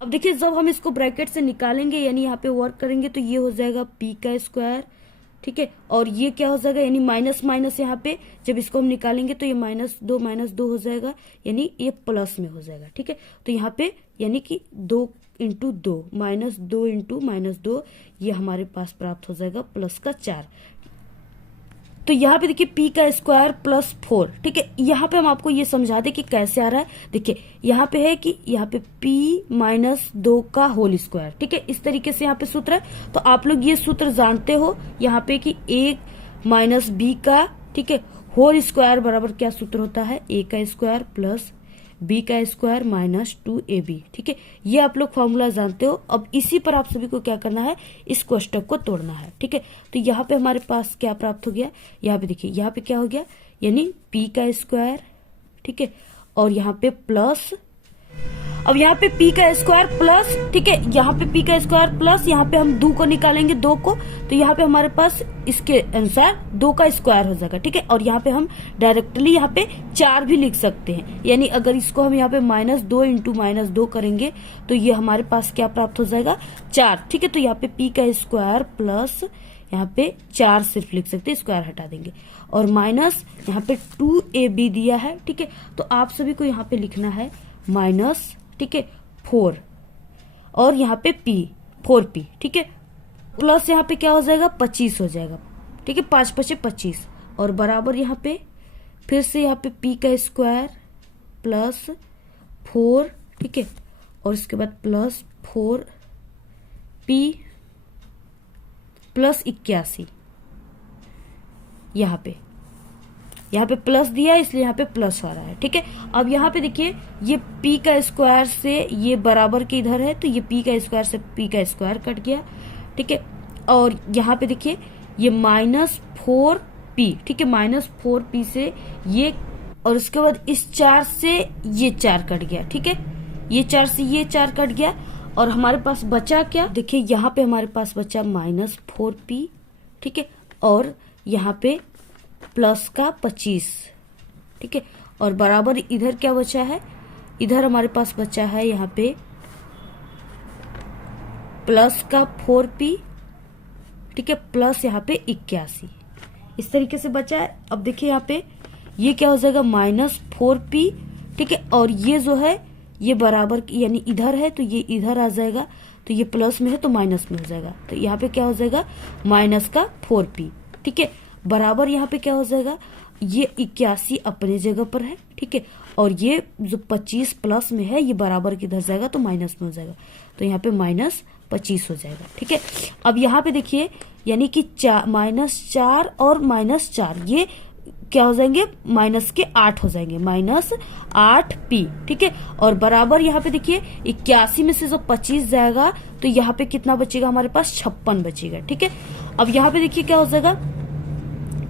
अब देखिए जब हम इसको ब्रैकेट से निकालेंगे, यानी यहाँ पे वर्क करेंगे तो ये हो जाएगा P का स्क्वायर, ठीक है, और ये क्या हो जाएगा, यानी माइनस माइनस यहाँ पे जब इसको हम निकालेंगे तो ये -2 हो जाएगा, यानी ये प्लस में हो जाएगा, ठीक है। तो यहाँ पे यानी कि 2 × 2 -2 × -2, ये हमारे पास प्राप्त हो जाएगा +4। तो यहाँ पे देखिए p का स्क्वायर प्लस 4, ठीक है। यहाँ पे हम आपको ये समझा दें कि कैसे आ रहा है। देखिए यहाँ पे है कि यहाँ पे p माइनस 2 का होल स्क्वायर, ठीक है, इस तरीके से यहाँ पे सूत्र है। तो आप लोग ये सूत्र जानते हो यहाँ पे कि a माइनस b का, ठीक है, होल स्क्वायर बराबर क्या सूत्र होता है, a का स्क्वायर प्लस b का स्क्वायर माइनस 2ab, ठीक है। ये आप लोग फॉर्मूला जानते हो। अब इसी पर आप सभी को क्या करना है, इस कोष्टक को तोड़ना है, ठीक है। तो यहाँ पे हमारे पास क्या प्राप्त हो गया, यहाँ पे देखिए यहाँ पे क्या हो गया, यानी p का स्क्वायर, ठीक है, और यहाँ पे प्लस, अब यहाँ पे p का स्क्वायर प्लस, ठीक है, यहाँ पे p का स्क्वायर प्लस, यहाँ पे हम 2 को निकालेंगे, 2 को, तो यहाँ पे हमारे पास इसके अनुसार 2 का स्क्वायर हो जाएगा, ठीक है। और यहाँ पे हम डायरेक्टली यहाँ पे 4 भी लिख सकते हैं, यानी अगर इसको हम यहाँ पे -2 इंटू -2 करेंगे तो ये हमारे पास क्या प्राप्त हो जाएगा, 4, ठीक है। तो यहाँ पे p का स्क्वायर प्लस यहाँ पे 4 सिर्फ लिख सकते हैं, स्क्वायर हटा देंगे, और माइनस यहाँ पे 2ab दिया है, ठीक है। तो आप सभी को यहाँ पे लिखना है माइनस, ठीक है, 4, और यहाँ पे p 4p, ठीक है, प्लस यहाँ पे क्या हो जाएगा, 25 हो जाएगा, ठीक है, 5 5 25, और बराबर यहाँ पे फिर से यहाँ पे p का स्क्वायर प्लस 4, ठीक है, और इसके बाद प्लस 4p प्लस 81, यहाँ पे प्लस दिया है इसलिए यहाँ पे प्लस आ रहा है, ठीक है। अब यहाँ पे देखिए ये p का स्क्वायर से ये बराबर के इधर है, तो ये p का स्क्वायर से p का स्क्वायर कट गया, ठीक है। और यहाँ पे देखिए ये -4p, ठीक है, -4p से ये, और उसके बाद इस 4 से ये 4 कट गया, ठीक है, ये 4 से ये 4 कट गया, और हमारे पास बचा क्या, देखिए यहाँ पे हमारे पास बचा -4p, ठीक है, और यहाँ पे प्लस का 25, ठीक है, और बराबर इधर क्या बचा है, इधर हमारे पास बचा है यहाँ पे प्लस का 4p, ठीक है, प्लस यहाँ पे 81, इस तरीके से बचा है। अब देखिए यहाँ पे ये क्या हो जाएगा, -4p, ठीक है, और ये जो है ये बराबर यानी इधर है तो ये इधर आ जाएगा, तो ये प्लस में है तो माइनस में हो जाएगा, तो यहाँ पे क्या हो जाएगा, माइनस का 4p, ठीक है, बराबर यहाँ पे क्या हो जाएगा, ये 81 अपने जगह पर है, ठीक है, और ये जो 25 प्लस में है ये बराबर किधर जाएगा, तो माइनस में हो जाएगा, तो यहाँ पे -25 हो जाएगा, ठीक है। अब यहाँ पे देखिए यानी कि -4 और -4 ये क्या हो जाएंगे, माइनस के 8 हो जाएंगे, -8p, ठीक है, और बराबर यहाँ पे देखिए 81 में से जो 25 जाएगा तो यहाँ पे कितना बचेगा, हमारे पास 56 बचेगा, ठीक है। अब यहाँ पे देखिए क्या हो जाएगा,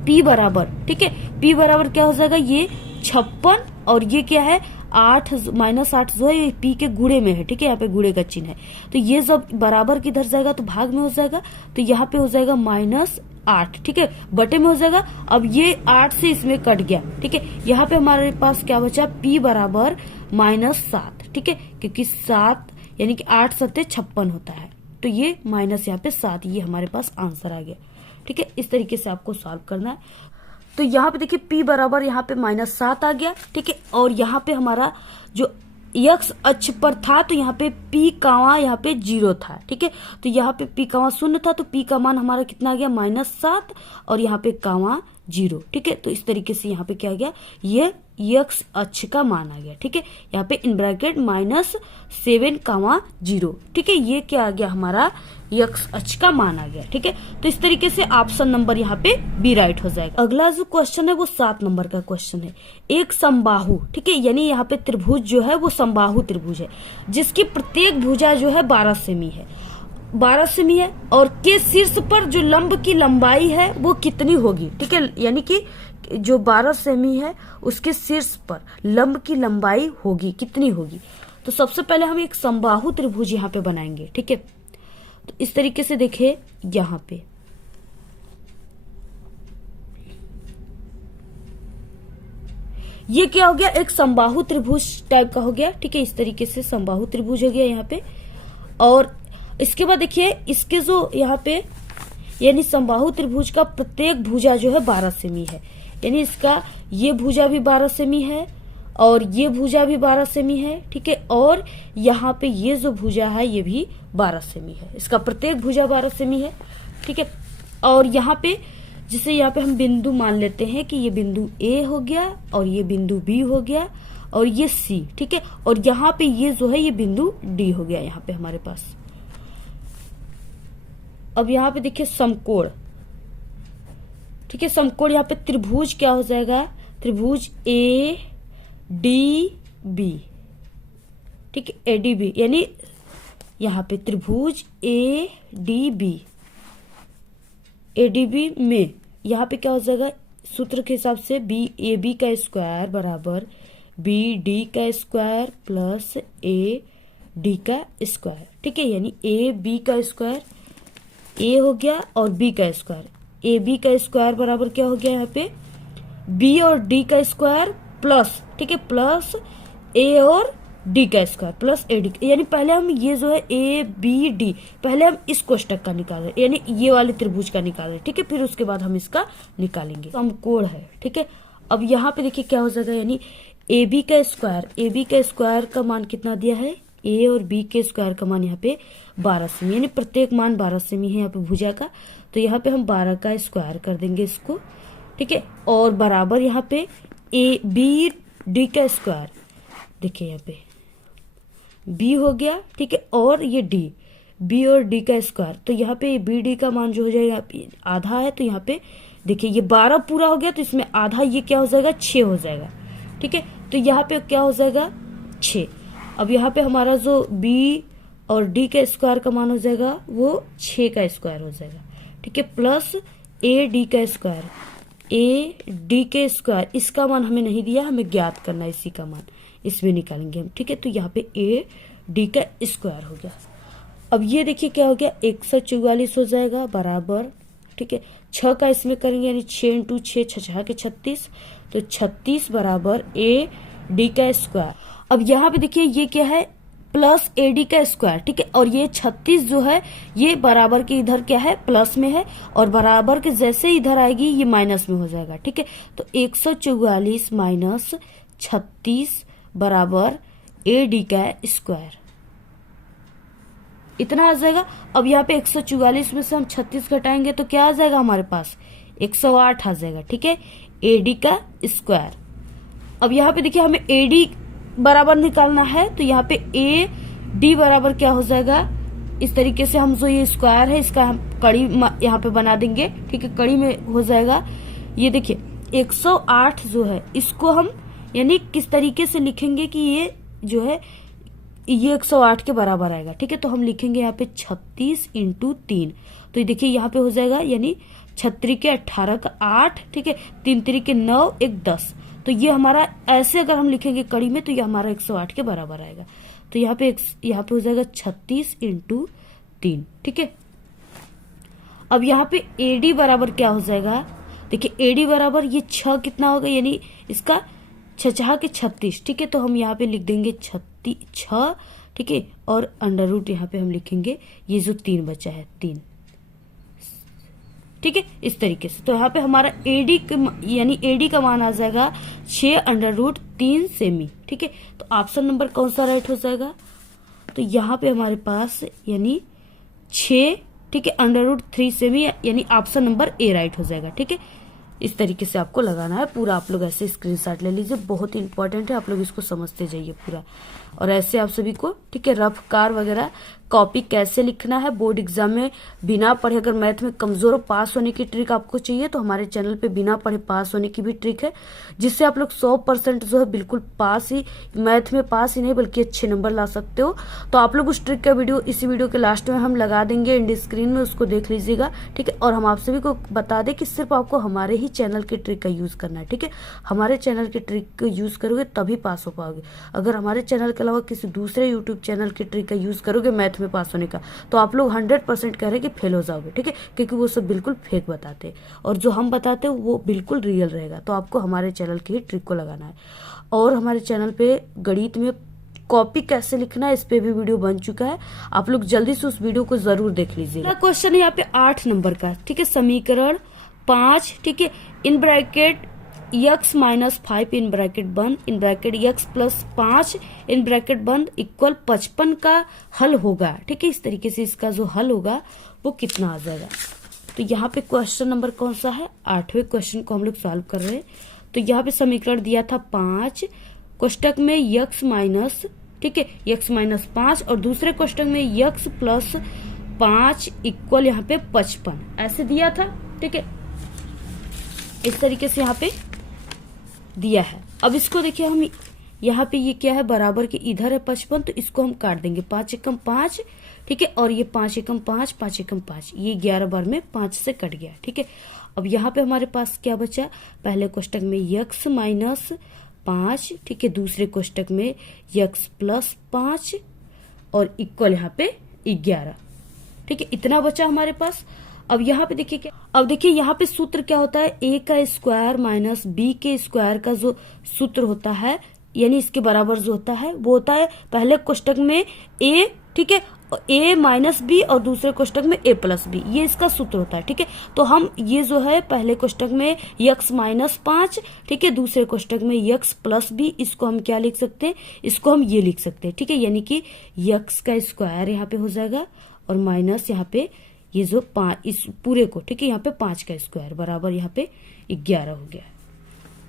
p बराबर, ठीक है, p बराबर क्या हो जाएगा, ये 56, और ये क्या है, 8 -8 जो है ये p के गुणे में है, ठीक है, यहाँ पे गुणे का चिन्ह है, तो ये जब बराबर किधर जाएगा तो भाग में हो जाएगा, तो यहाँ पे हो जाएगा -8, ठीक है, बटे में हो जाएगा। अब ये 8 से इसमें कट गया, ठीक है, यहाँ पे हमारे पास क्या बचा, p बराबर -7, ठीक है, क्योंकि 7 यानी कि 8 7 56 होता है, तो ये माइनस यहाँ पे 7, ये हमारे पास आंसर आ गया, ठीक है। इस तरीके से आपको सॉल्व करना है। तो यहाँ पे देखिए p बराबर यहाँ पे -7 आ गया, ठीक है, और यहाँ पे हमारा जो x अक्ष पर था तो यहाँ पे p कामा यहाँ पे 0 था, ठीक है, तो यहाँ पे p कामा 0 था, तो p का मान हमारा कितना आ गया, -7, और यहाँ पे कामा 0, ठीक है। तो इस तरीके से यहाँ पे क्या आ गया, ये x अक्ष का मान आ गया, ठीक है, यहाँ पे इन ब्रैकेट -7, 0, ठीक है, ये क्या आ गया, हमारा x अक्ष का मान आ गया, ठीक है। तो इस तरीके से ऑप्शन नंबर यहाँ पे बी राइट हो जाएगा। अगला जो क्वेश्चन है वो 7 नंबर का क्वेश्चन है। एक समबाहु, ठीक है, यानी यहाँ पे त्रिभुज जो है वो समबाहु त्रिभुज है, जिसकी प्रत्येक भुजा जो है 12 सेमी है, 12 सेमी है, और के शीर्ष पर जो लंब की लंबाई है वो कितनी होगी, ठीक है, यानी कि जो 12 सेमी है उसके शीर्ष पर लंब की लंबाई होगी, कितनी होगी। तो सबसे पहले हम एक समबाहु त्रिभुज यहाँ पे बनाएंगे, ठीक है। तो इस तरीके से देखिए यहाँ पे ये क्या हो गया, एक समबाहु त्रिभुज टाइप का हो गया, ठीक है, इस तरीके से समबाहु त्रिभुज हो गया यहाँ पे। और इसके बाद देखिए इसके जो यहाँ पे यानी समबाहु त्रिभुज का प्रत्येक भुजा जो है 12 सेमी है, यानी इसका ये भुजा भी 12 सेमी है और ये भुजा भी 12 सेमी है, ठीक है, और यहाँ पे ये जो भुजा है ये भी 12 सेमी है, इसका प्रत्येक भुजा 12 सेमी है, ठीक है। और यहाँ पे जिसे यहाँ पे हम बिंदु मान लेते हैं कि ये बिंदु ए हो गया और ये बिंदु बी हो गया और ये सी, ठीक है। और यहाँ पे ये जो है ये बिंदु डी हो गया यहाँ पे हमारे पास। अब यहाँ पे देखिए समकोण, ठीक है। समकोण यहाँ पे त्रिभुज क्या हो जाएगा, त्रिभुज ए डी बी, ठीक है। ए डी बी यानी यहाँ पे त्रिभुज A D B, A D B में यहाँ पे क्या हो जाएगा, सूत्र के हिसाब से बी ए बी का स्क्वायर बराबर बी डी का स्क्वायर प्लस ए डी का स्क्वायर, ठीक है। यानी ए बी का स्क्वायर ए हो गया और बी का स्क्वायर, ए बी का स्क्वायर बराबर क्या हो गया यहाँ पे बी और डी का स्क्वायर प्लस, ठीक है, प्लस ए और डी का स्क्वायर प्लस ए डी। यानी पहले हम ये जो है ए बी डी, पहले हम इस कोष्टक का निकाल रहे, यानी ये वाले त्रिभुज का निकाल रहे, ठीक है। फिर उसके बाद हम इसका निकालेंगे। समकोण है, ठीक है। अब यहाँ पे देखिए क्या हो जाएगा, यानी ए बी का स्क्वायर, ए बी का स्क्वायर का मान कितना दिया है, ए और बी के स्क्वायर का मान यहाँ पे 12 सेमी, यानी प्रत्येक मान 12 सेमी है यहाँ पे भुजा का। तो यहाँ पे हम 12 का स्क्वायर कर देंगे इसको, ठीक है। और बराबर यहाँ पे ए बी डी का स्क्वायर, देखिए यहाँ पे बी हो गया, ठीक है। और ये डी, बी और डी का स्क्वायर, तो यहाँ पे बी डी का मान जो हो जाएगा यहाँ पे आधा है, तो यहाँ पे देखिए ये 12 पूरा हो गया, तो इसमें आधा ये क्या हो जाएगा 6 हो जाएगा, ठीक है। तो यहाँ पे क्या हो जाएगा 6। अब यहाँ पे हमारा जो बी और डी का स्क्वायर का मान हो जाएगा वो 6 का स्क्वायर हो जाएगा, ठीक है, प्लस ए डी का स्क्वायर, ए डी के स्क्वायर, इसका मान हमें नहीं दिया, हमें ज्ञात करना है, इसी का मान इसमें निकालेंगे हम, ठीक है। तो यहाँ पे ए डी का स्क्वायर हो गया। अब ये देखिए क्या हो गया 144 हो जाएगा बराबर, ठीक है, 6 का इसमें करेंगे यानी 6 इंटू 6 6 के 36, तो 36 बराबर ए डी का स्क्वायर। अब यहाँ पे देखिए ये क्या है प्लस ए डी का स्क्वायर, ठीक है। और ये 36 जो है ये बराबर के इधर क्या है प्लस में है, और बराबर के जैसे इधर आएगी ये माइनस में हो जाएगा, ठीक है। तो 144 माइनस 36 बराबर ए डी का स्क्वायर, इतना आ जाएगा। अब यहाँ पे 144 में से हम 36 घटाएंगे तो क्या आ जाएगा हमारे पास 108 आ जाएगा, ठीक है, ए डी का स्क्वायर। अब यहाँ पे देखिए हमें ए डी बराबर निकालना है, तो यहाँ पे ए डी बराबर क्या हो जाएगा, इस तरीके से हम जो ये स्क्वायर है इसका हम कड़ी यहाँ पे बना देंगे, ठीक है, कड़ी में हो जाएगा। ये देखिए 108 जो है इसको हम यानी किस तरीके से लिखेंगे कि ये जो है ये 108 के बराबर आएगा, ठीक है। तो हम लिखेंगे यहाँ पे 36 इंटू 3, तो ये देखिए यहाँ पे हो जाएगा यानी 36 के 18 का 8, ठीक है, 3 3 के 9 1 10, तो ये हमारा ऐसे अगर हम लिखेंगे कड़ी में तो ये हमारा 108 के बराबर आएगा। तो यहाँ पे हो जाएगा 36 इंटू 3, ठीक है। अब यहाँ पे एडी बराबर क्या हो जाएगा, देखिए एडी बराबर ये 6 कितना होगा यानी इसका 6 के 36, ठीक है। तो हम यहाँ पे लिख देंगे 6, ठीक है, और अंडर रूट यहाँ पे हम लिखेंगे ये जो 3 बचा है 3, ठीक है, इस तरीके से। तो यहाँ पे हमारा एडी यानी एडी का मान आ जाएगा 6 अंडर रूट 3 सेमी, ठीक है। तो ऑप्शन नंबर कौन सा राइट हो जाएगा, तो यहाँ पे हमारे पास यानी 6, ठीक है, अंडर रूट 3 सेमी यानी ऑप्शन नंबर ए राइट हो जाएगा, ठीक है। इस तरीके से आपको लगाना है पूरा, आप लोग ऐसे स्क्रीनशॉट ले लीजिए, बहुत ही इंपॉर्टेंट है, आप लोग इसको समझते जाइए पूरा। और ऐसे आप सभी को, ठीक है, रफ कार वगैरह कॉपी कैसे लिखना है बोर्ड एग्जाम में बिना पढ़े, अगर मैथ में कमजोर पास होने की ट्रिक आपको चाहिए तो हमारे चैनल पे बिना पढ़े पास होने की भी ट्रिक है, जिससे आप लोग 100% जो है बिल्कुल पास ही, मैथ में पास ही नहीं बल्कि अच्छे नंबर ला सकते हो। तो आप लोग उस ट्रिक का वीडियो इसी वीडियो के लास्ट में हम लगा देंगे एंड स्क्रीन में, उसको देख लीजिएगा, ठीक है। और हम आप सभी को बता दें कि सिर्फ आपको हमारे ही चैनल के ट्रिक का यूज करना है, ठीक है। हमारे चैनल के ट्रिक को यूज करोगे तभी पास हो पाओगे। अगर हमारे चैनल के अलावा किसी दूसरे यूट्यूब चैनल के ट्रिक का यूज करोगे मैथ में पास होने का, तो आप लोग 100% कह रहे हैं कि फेल हो जाओगे, ठीक है, क्योंकि वो सब बिल्कुल फेक बताते हैं और जो हम बताते हैं वो बिल्कुल रियल रहेगा। तो आपको हमारे चैनल की ही ट्रिक को लगाना है। और हमारे चैनल पे गणित में कॉपी कैसे लिखना है इस पे भी वीडियो बन चुका है, आप लोग जल्दी से उस वीडियो को जरूर देख लीजिएगा। क्वेश्चन है यहाँ पे 8 नंबर का, ठीक है, समीकरण 5, ठीक है, in bracket x minus 5 in bracket बंद, in bracket x plus 5 in bracket बंद इक्वल 55 का हल होगा, ठीक है। इस तरीके से इसका जो हल होगा वो कितना आ जाएगा, तो यहाँ पे क्वेश्चन नंबर कौन सा है, 8वें क्वेश्चन को हम लोग सॉल्व कर रहे हैं। तो यहाँ पे समीकरण दिया था 5 कोष्टक में यक्स माइनस, ठीक है, यक्स माइनस 5 और दूसरे कोष्टक में यक्स प्लस 5 इक्वल यहाँ पे 55 ऐसे दिया था, ठीक है। इस तरीके से यहाँ पे दिया है। अब इसको देखिए हम यहाँ पे ये क्या है, बराबर के इधर है 55, तो इसको हम काट देंगे, 5 एकम 5, ठीक है, और ये 5 एकम 5, 5 एकम 5, ये 11 बार में 5 से कट गया, ठीक है। अब यहाँ पे हमारे पास क्या बचा, पहले कोष्टक में यक्स माइनस 5, ठीक है, दूसरे कोष्टक में यक्स प्लस 5 और इक्वल यहाँ पे 11, ठीक है, इतना बचा हमारे पास। अब यहाँ पे देखिए क्या, अब देखिए यहाँ पे सूत्र क्या होता है, ए का स्क्वायर माइनस बी के स्क्वायर का जो सूत्र होता है, यानी इसके बराबर जो होता है वो होता है पहले कोष्टक में ए, ठीक है, ए माइनस बी और दूसरे कोष्टक में ए प्लस बी, ये इसका सूत्र होता है, ठीक है। तो हम ये जो है पहले कोष्टक में यक्स माइनस 5, ठीक है, दूसरे कोष्टक में यक्स प्लस बी, इसको हम क्या लिख सकते हैं, इसको हम ये लिख सकते हैं, ठीक है, यानी कि यक्स का स्क्वायर यहाँ पे हो जाएगा और माइनस यहाँ पे ये जो 5 इस पूरे को, ठीक है, यहाँ पे 5 का स्क्वायर बराबर यहाँ पे 11 हो गया,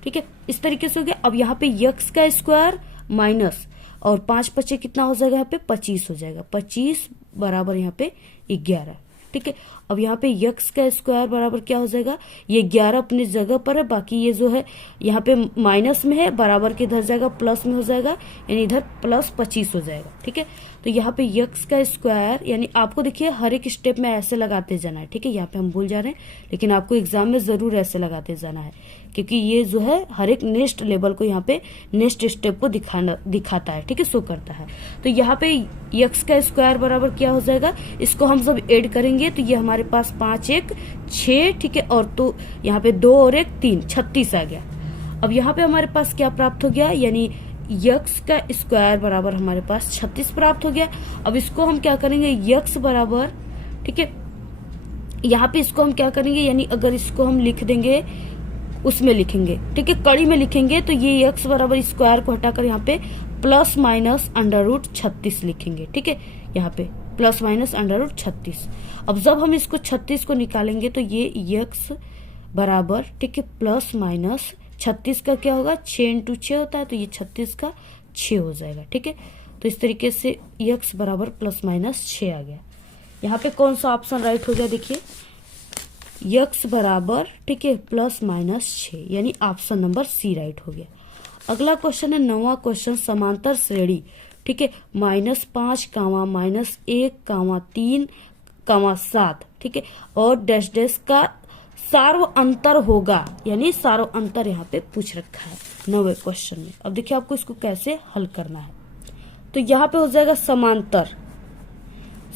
ठीक है, इस तरीके से हो गया। अब यहाँ पे यक्स का स्क्वायर माइनस और 5 पचे कितना हो जाएगा, यहाँ पे 25 हो जाएगा, 25 बराबर यहाँ पे 11, ठीक है। अब यहाँ पे यक्स का स्क्वायर बराबर क्या हो जाएगा, ये 11 अपनी जगह पर है, बाकी ये जो है यहाँ पे माइनस में है, बराबर के इधर जाएगा प्लस में हो जाएगा, यानी इधर प्लस 25 हो जाएगा, ठीक है। तो यहाँ पे यक्स का स्क्वायर, यानी आपको देखिए हर एक स्टेप में ऐसे लगाते जाना है, ठीक है, यहाँ पे हम भूल जा रहे हैं, लेकिन आपको एग्जाम में जरूर ऐसे लगाते जाना है, क्योंकि ये जो है हर एक नेक्स्ट लेवल को यहाँ पे नेक्स्ट स्टेप को दिखाता है, ठीक है, शो करता है। तो यहाँ पे यक्स का स्क्वायर बराबर क्या हो जाएगा, इसको हम जब ऐड करेंगे तो ये हमारे पास 5 1 6, ठीक है, और तो यहाँ पे 2 और 1 3, 36 आ गया। अब यहाँ पे हमारे पास क्या प्राप्त हो गया, यानी यक्स का स्क्वायर बराबर हमारे पास 36 प्राप्त हो गया। अब इसको हम क्या करेंगे, यक्स बराबर, ठीक है, यहाँ पे इसको हम क्या करेंगे, यानी अगर इसको हम लिख देंगे उसमें लिखेंगे, ठीक है, कड़ी में लिखेंगे, तो ये यक्स बराबर स्क्वायर को हटाकर यहाँ पे प्लस माइनस अंडर रूट 36 लिखेंगे, ठीक है, यहाँ पे प्लस माइनस अंडर रूट 36। अब जब हम इसको 36 को निकालेंगे तो ये यक्स बराबर, ठीक है, प्लस माइनस 36 का क्या होगा, 6 इंटू 6 होता है, तो ये 36 का 6 हो जाएगा, ठीक है। तो इस तरीके से यक्स बराबर प्लस माइनस 6 आ गया। यहाँ पे कौन सा ऑप्शन राइट हो गया, देखिए यक्स बराबर, ठीक है, प्लस माइनस 6, यानी ऑप्शन नंबर सी राइट हो गया। अगला क्वेश्चन है 9वां क्वेश्चन, समांतर श्रेणी, ठीक है, -5 कामा -1 कामा 3 कामा 7, ठीक है, और डैश डैश का सार्व अंतर होगा, यानी सार्व अंतर यहाँ पे पूछ रखा है 9वें क्वेश्चन में। अब देखिए आपको इसको कैसे हल करना है। तो यहाँ पे हो जाएगा समांतर,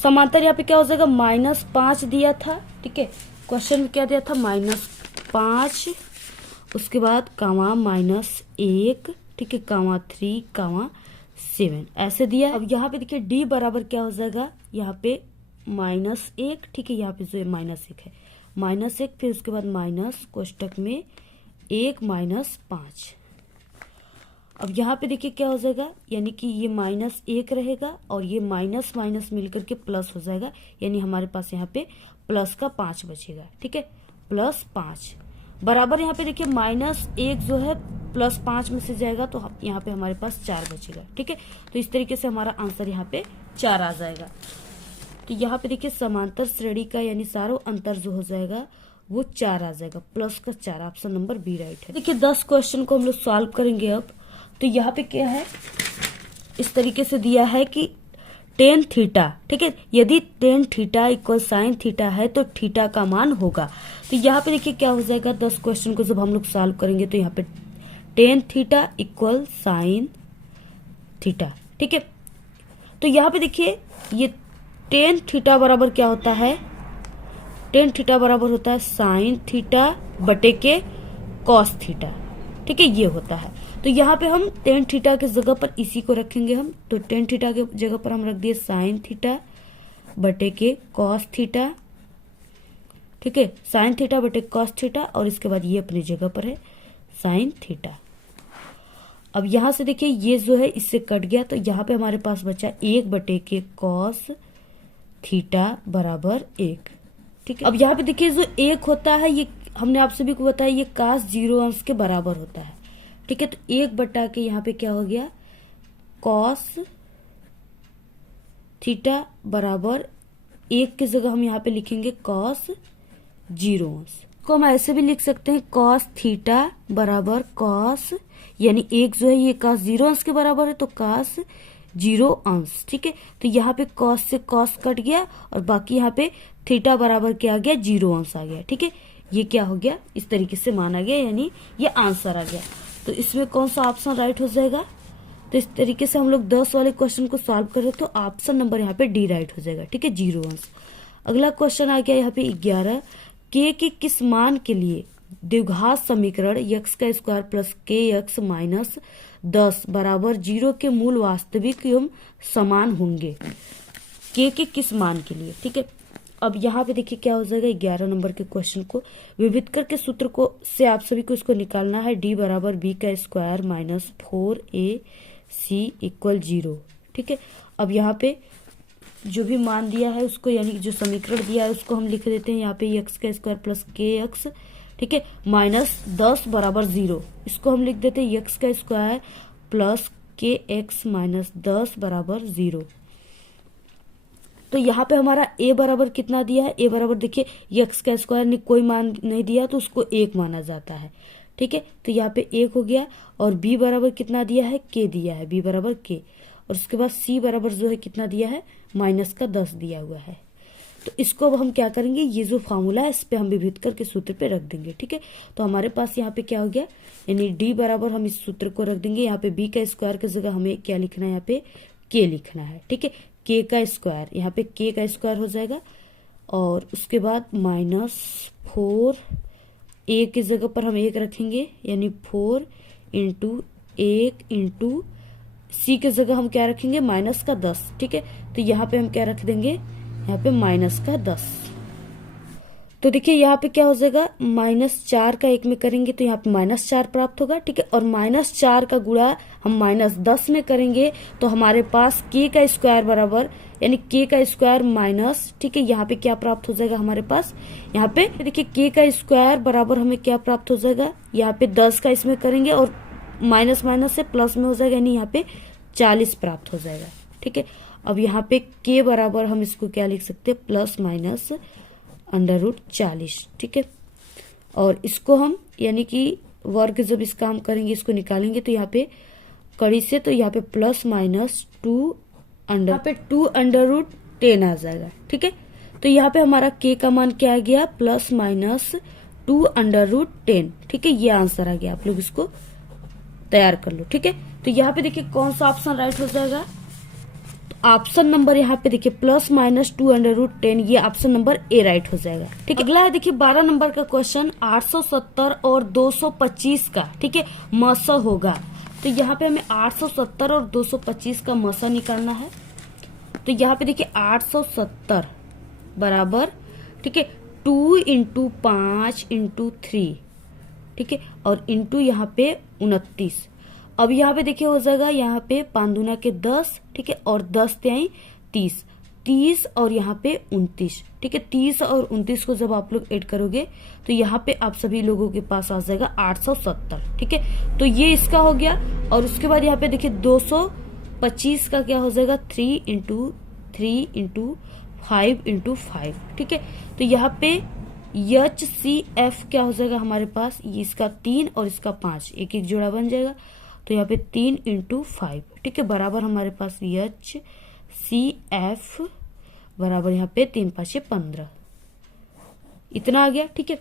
समांतर यहाँ पे क्या हो जाएगा, -5 दिया था, ठीक है, क्वेश्चन में क्या दिया था, -5, उसके बाद कामा -1, ठीक है, कामा 3 कामा 7 ऐसे दिया। अब यहाँ पे देखिए डी बराबर क्या हो जाएगा, यहाँ पे -1, ठीक है, यहाँ पे जो -1 है, -1, फिर उसके बाद माइनस कोष्टक में 1 -5। अब यहाँ पे देखिए क्या हो जाएगा, यानी कि ये -1 रहेगा और ये माइनस माइनस मिलकर के प्लस हो जाएगा, यानी हमारे पास यहाँ पे प्लस का 5 बचेगा, ठीक है, +5 बराबर यहाँ पे देखिए -1 जो है +5 में से जाएगा, तो यहाँ पे हमारे पास 4 बचेगा, ठीक है। तो इस तरीके से हमारा आंसर यहाँ पे 4 आ जाएगा। तो यहाँ पे देखिए समांतर श्रेणी का यानी सारो अंतर जो हो जाएगा वो 4 आ जाएगा, प्लस का 4, ऑप्शन नंबर बी राइट है। देखिए 10 क्वेश्चन को हम लोग सॉल्व करेंगे अब। तो यहाँ पे क्या है, इस तरीके से दिया है कि tan थीटा, ठीक है, यदि tan theta equal sin theta है तो थीटा का मान होगा। तो यहाँ पे देखिए क्या हो जाएगा, 10 क्वेश्चन को जब हम लोग सॉल्व करेंगे तो यहाँ पे tan theta equal sin theta, ठीक है। तो यहाँ पे देखिए ये tan थीटा बराबर क्या होता है, tan थीटा बराबर होता है sin थीटा बटे के cos थीटा, ठीक है, ये होता है। तो यहाँ पे हम tan थीटा के जगह पर इसी को रखेंगे हम, तो tan थीटा के जगह पर हम रख दिए sin थीटा बटे के cos थीटा, ठीक है, sin थीटा बटे cos थीटा, और इसके बाद ये अपनी जगह पर है sin थीटा। अब यहाँ से देखिए ये जो है इससे कट गया, तो यहाँ पे हमारे पास बचा 1 बटे के cos थीटा बराबर 1, ठीक है। अब यहाँ पे देखिए जो 1 होता है ये हमने आप सभी को बताया ये cos 0 अंश के बराबर होता है, ठीक है। तो 1 बटा के यहाँ पे क्या हो गया cos थीटा बराबर 1 की जगह हम यहाँ पे लिखेंगे cos 0 अंश को हम ऐसे भी लिख सकते हैं cos थीटा बराबर cos यानी 1 जो है ये cos 0 अंश के बराबर है तो cos 0 अंश, ठीक है। तो यहाँ पे cos से cos कट गया और बाकी यहाँ पे थीटा बराबर क्या आ गया 0 अंश आ गया, ठीक है। ये क्या हो गया इस तरीके से माना गया यानी ये आंसर आ गया। तो इसमें कौन सा ऑप्शन राइट हो जाएगा, तो इस तरीके से हम लोग 10 वाले क्वेश्चन को सॉल्व करें तो ऑप्शन नंबर यहाँ पे डी राइट हो जाएगा, ठीक है 0 अंश। अगला क्वेश्चन आ गया यहाँ पे 11 के किस मान के लिए द्विघात समीकरण x का स्क्वायर प्लस के एक्स माइनस 10 बराबर 0 के मूल वास्तविक एवं समान होंगे, के किस मान के लिए, ठीक है। अब यहाँ पे देखिए क्या हो जाएगा 11 नंबर के क्वेश्चन को विविधकर के सूत्र को से आप सभी को इसको निकालना है d बराबर b का स्क्वायर माइनस 4ac इक्वल 0, ठीक है। अब यहाँ पे जो भी मान दिया है उसको यानी जो समीकरण दिया है उसको हम लिख देते हैं यहाँ पे x का स्क्वायर प्लस के एक्स, ठीक है, माइनस 10 बराबर 0, इसको हम लिख देते हैं x का स्क्वायर प्लस के एक्स माइनस 10 बराबर 0। तो यहाँ पे हमारा a बराबर कितना दिया है, a बराबर देखिए x का स्क्वायर ने कोई मान नहीं दिया तो उसको 1 माना जाता है, ठीक है। तो यहाँ पे 1 हो गया और b बराबर कितना दिया है k दिया है, b बराबर k, और उसके बाद c बराबर जो है कितना दिया है माइनस का 10 दिया हुआ है। तो इसको अब हम क्या करेंगे ये जो फॉर्मूला है इस पे हम विभेद के सूत्र पे रख देंगे, ठीक है। तो हमारे पास यहाँ पे क्या हो गया यानी d बराबर हम इस सूत्र को रख देंगे, यहाँ पे b का स्क्वायर की जगह हमें क्या लिखना है यहाँ पे k लिखना है, ठीक है। k का स्क्वायर यहाँ पे k का स्क्वायर हो जाएगा और उसके बाद माइनस 4 a की जगह पर हम 1 रखेंगे यानी 4 इंटू 1 इंटू c की जगह हम क्या रखेंगे माइनस का 10, ठीक है। तो यहाँ पे हम क्या रख देंगे यहाँ पे माइनस का 10। तो देखिए यहाँ पे क्या हो जाएगा -4 का 1 में करेंगे तो यहाँ पे -4 प्राप्त होगा, ठीक है। और -4 का गुणा हम -10 में करेंगे तो हमारे पास k का स्क्वायर बराबर यानी k का स्क्वायर माइनस, ठीक है, यहाँ पे क्या प्राप्त हो जाएगा हमारे पास यहाँ पे देखिए k का स्क्वायर बराबर हमें क्या प्राप्त हो जाएगा यहाँ पे 10 का इसमें करेंगे और माइनस माइनस से प्लस में हो जाएगा यानी यहाँ पे 40 प्राप्त हो जाएगा, ठीक है। अब यहाँ पे k बराबर हम इसको क्या लिख सकते हैं प्लस माइनस √40, ठीक है। और इसको हम यानी कि वर्ग जब इसका हम करेंगे इसको निकालेंगे तो यहाँ पे कड़ी से तो यहाँ पे प्लस माइनस 2 √10 आ जाएगा, ठीक है। तो यहाँ पे हमारा k का मान क्या आ गया प्लस माइनस 2 √10, ठीक है। ये आंसर आ गया, आप लोग इसको तैयार कर लो, ठीक है। तो यहाँ पे देखिए कौन सा ऑप्शन राइट हो जाएगा, तो ऑप्शन नंबर यहाँ पे देखिए प्लस माइनस 2 √10 ये ऑप्शन नंबर ए राइट हो जाएगा, ठीक है। अगला है देखिए 12 नंबर का क्वेश्चन 870 और 225 का, ठीक है, मसा होगा। तो यहाँ पे हमें 870 और 225 का मसा निकालना है। तो यहाँ पे देखिए 870 बराबर, ठीक है, 2 इंटू 5 इंटू 3, ठीक है, और इंटू यहाँ पे 29। अब यहाँ पे देखिए हो जाएगा यहाँ पे 5 दूना के 10, ठीक है, और 10 त्याई 30 और यहाँ पे 29, ठीक है। 30 और 29 को जब आप लोग ऐड करोगे तो यहाँ पे आप सभी लोगों के पास आ जाएगा 870, ठीक है। तो ये इसका हो गया और उसके बाद यहाँ पे देखिए 225 का क्या हो जाएगा 3 इंटू 5 इंटू 5, ठीक है। तो यहाँ पे HCF क्या हो जाएगा हमारे पास ये इसका 3 और इसका 5 एक एक जोड़ा बन जाएगा। तो यहाँ पे 3 इंटू 5, ठीक है, बराबर हमारे पास HCF बराबर यहाँ पे 3 5 15 इतना आ गया, ठीक है।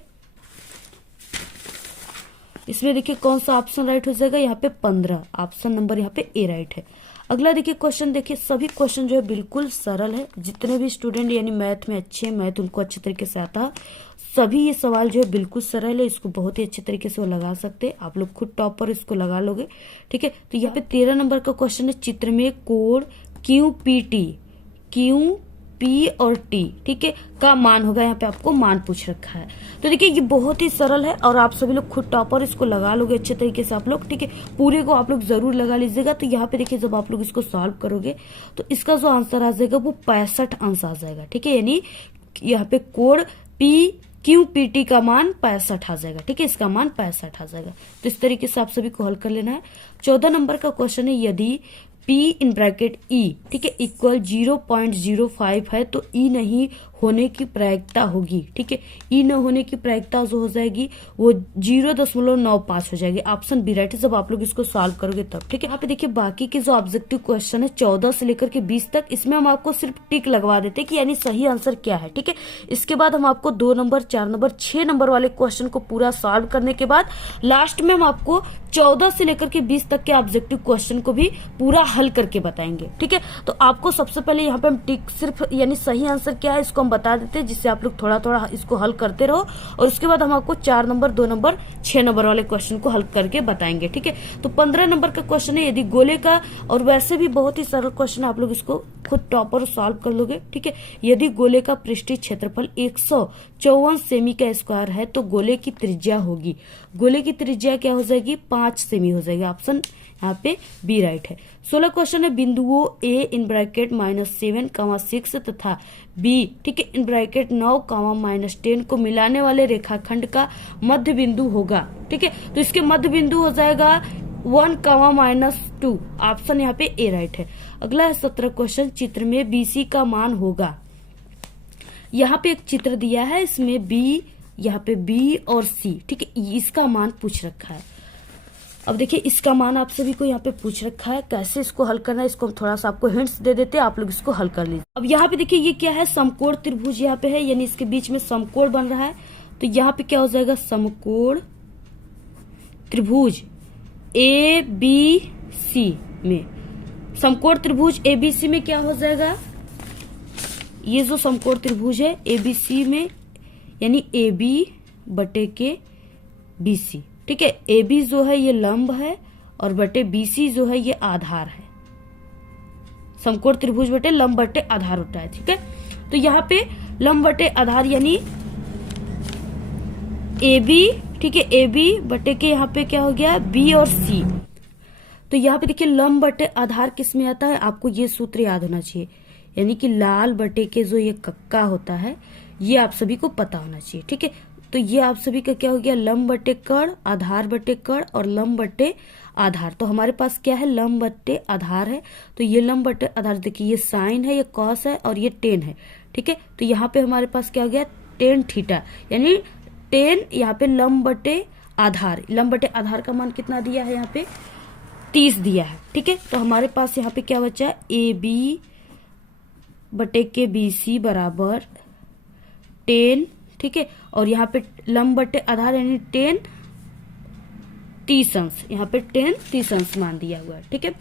इसमें देखिए कौन सा ऑप्शन राइट हो जाएगा यहाँ पे 15, ऑप्शन नंबर यहाँ पे ए राइट है। अगला देखिए क्वेश्चन, देखिए सभी क्वेश्चन जो है बिल्कुल सरल है, जितने भी स्टूडेंट यानी मैथ में अच्छे हैं, मैथ उनको अच्छे तरीके से आता है, सभी ये सवाल जो है बिल्कुल सरल है, इसको बहुत ही अच्छे तरीके से वो लगा सकते हैं, आप लोग खुद टॉप पर इसको लगा लोगे, ठीक है। तो यहाँ पे 13 नंबर का क्वेश्चन है, चित्र में कोण क्यू पी और टी, ठीक है, का मान होगा, यहाँ पे आपको मान पूछ रखा है। तो देखिए ये बहुत ही सरल है और आप सभी लोग खुद टॉपर इसको लगा लोगे अच्छे तरीके से आप लोग, ठीक है, पूरे को आप लोग जरूर लगा लीजिएगा। तो यहाँ पे देखिए जब आप लोग इसको सॉल्व करोगे तो इसका जो आंसर आ जाएगा वो 65 आंसर आ जाएगा, ठीक है, यानी यहाँ पे कोण QPT का मान 65 आ जाएगा। ठीक है, इसका मान 65 आ जाएगा। तो इस तरीके से आप सभी को हल कर लेना है। 14 नंबर का क्वेश्चन है, यदि P इन ब्रैकेट E, ठीक है, इक्वल 0.05 है तो E नहीं होने की प्रायिकता होगी। ठीक है, E न होने की प्रायिकता जो हो जाएगी वो 0.95 हो जाएगी। ऑप्शन बी राइट है जब आप लोग इसको सॉल्व करोगे तब। ठीक है, यहाँ पे देखिए बाकी के जो ऑब्जेक्टिव क्वेश्चन है 14 से लेकर के 20 तक, इसमें हम आपको सिर्फ टिक लगवा देते हैं कि यानी सही आंसर क्या है। ठीक है, इसके बाद हम आपको 2 नंबर, 4 नंबर, 6 नंबर वाले क्वेश्चन को पूरा सॉल्व करने के बाद लास्ट में हम आपको 14 से लेकर के 20 तक के ऑब्जेक्टिव क्वेश्चन को भी पूरा हल करके बताएंगे। ठीक है, तो आपको सबसे पहले यहाँ पे हम टिक सिर्फ यानी सही आंसर क्या है इसको हम बता देते हैं, जिससे आप लोग थोड़ा थोड़ा इसको हल करते रहो, और उसके बाद हम आपको 4 नंबर, 2 नंबर, 6 नंबर वाले क्वेश्चन को हल करके बताएंगे। ठीक है, तो 15 नंबर का क्वेश्चन है, यदि गोले का, और वैसे भी बहुत ही सरल क्वेश्चन, आप लोग इसको खुद टॉपर सॉल्व कर लोगे। ठीक है, यदि गोले का पृष्ठीय क्षेत्रफल 154 सेमी का स्क्वायर है तो गोले की त्रिज्या होगी। गोले की त्रिज्या क्या हो जाएगी? 5 सेमी हो जाएगी। ऑप्शन यहाँ पे बी राइट है। 16 क्वेश्चन है, बिंदुओं ए इन ब्रैकेट -7, 6 तथा बी, ठीक है, इन ब्रैकेट 9, -10 को मिलाने वाले रेखाखंड का मध्य बिंदु होगा। ठीक है, तो इसके मध्य बिंदु हो जाएगा 1, -2। ऑप्शन यहाँ पे ए राइट है। अगला है 17 क्वेश्चन, चित्र में BC का मान होगा। यहाँ पे एक चित्र दिया है, इसमें बी, यहाँ पे बी और सी, ठीक है, इसका मान पूछ रखा है। अब देखिए इसका मान आप सभी को यहाँ पे पूछ रखा है, कैसे इसको हल करना है इसको हम थोड़ा सा आपको हिंट्स दे देते हैं, आप लोग इसको हल कर लीजिए। अब यहाँ पे देखिए ये क्या है, समकोण त्रिभुज यहाँ पे है, यानी इसके बीच में समकोण बन रहा है। तो यहाँ पे क्या हो जाएगा, समकोण त्रिभुज ABC में, समकोण त्रिभुज ABC में क्या हो जाएगा, ये जो समकोण त्रिभुज है ABC में, यानी AB/BC। ठीक है, AB जो है ये लंब है और बटे BC जो है ये आधार है। समकोण त्रिभुज बटे लंब बटे आधार होता है। ठीक है, तो यहाँ पे लंब बटे आधार यानी AB, ठीक है, AB बटे के यहाँ पे क्या हो गया, B और C। तो यहाँ पे देखिए लंब बटे आधार किस में आता है, आपको ये सूत्र याद होना चाहिए, यानी कि लाल बटे के जो ये कक्का होता है ये आप सभी को पता होना चाहिए। ठीक है, तो ये आप सभी का क्या हो गया, लंब बटे कण, आधार बटे कण और लंब बटे आधार। तो हमारे पास क्या है, लंब बटे आधार है। तो ये लंब बटे आधार, देखिए ये साइन है, ये कॉस है और ये टेन है। ठीक है, तो यहाँ पे हमारे पास क्या हो गया, टेन थीटा, यानी टेन यहाँ पे लंब बटे आधार। लंब बटे आधार का मान कितना दिया है, यहाँ पे 30 दिया है। ठीक है, तो हमारे पास यहाँ पे क्या बचा, AB बटे के BC बराबर 10। ठीक है, और यहाँ पे लंब बटे आधार यानी 10 30 अंश, यहाँ पे 10 30 अंश मान दिया हुआ है। ठीक है,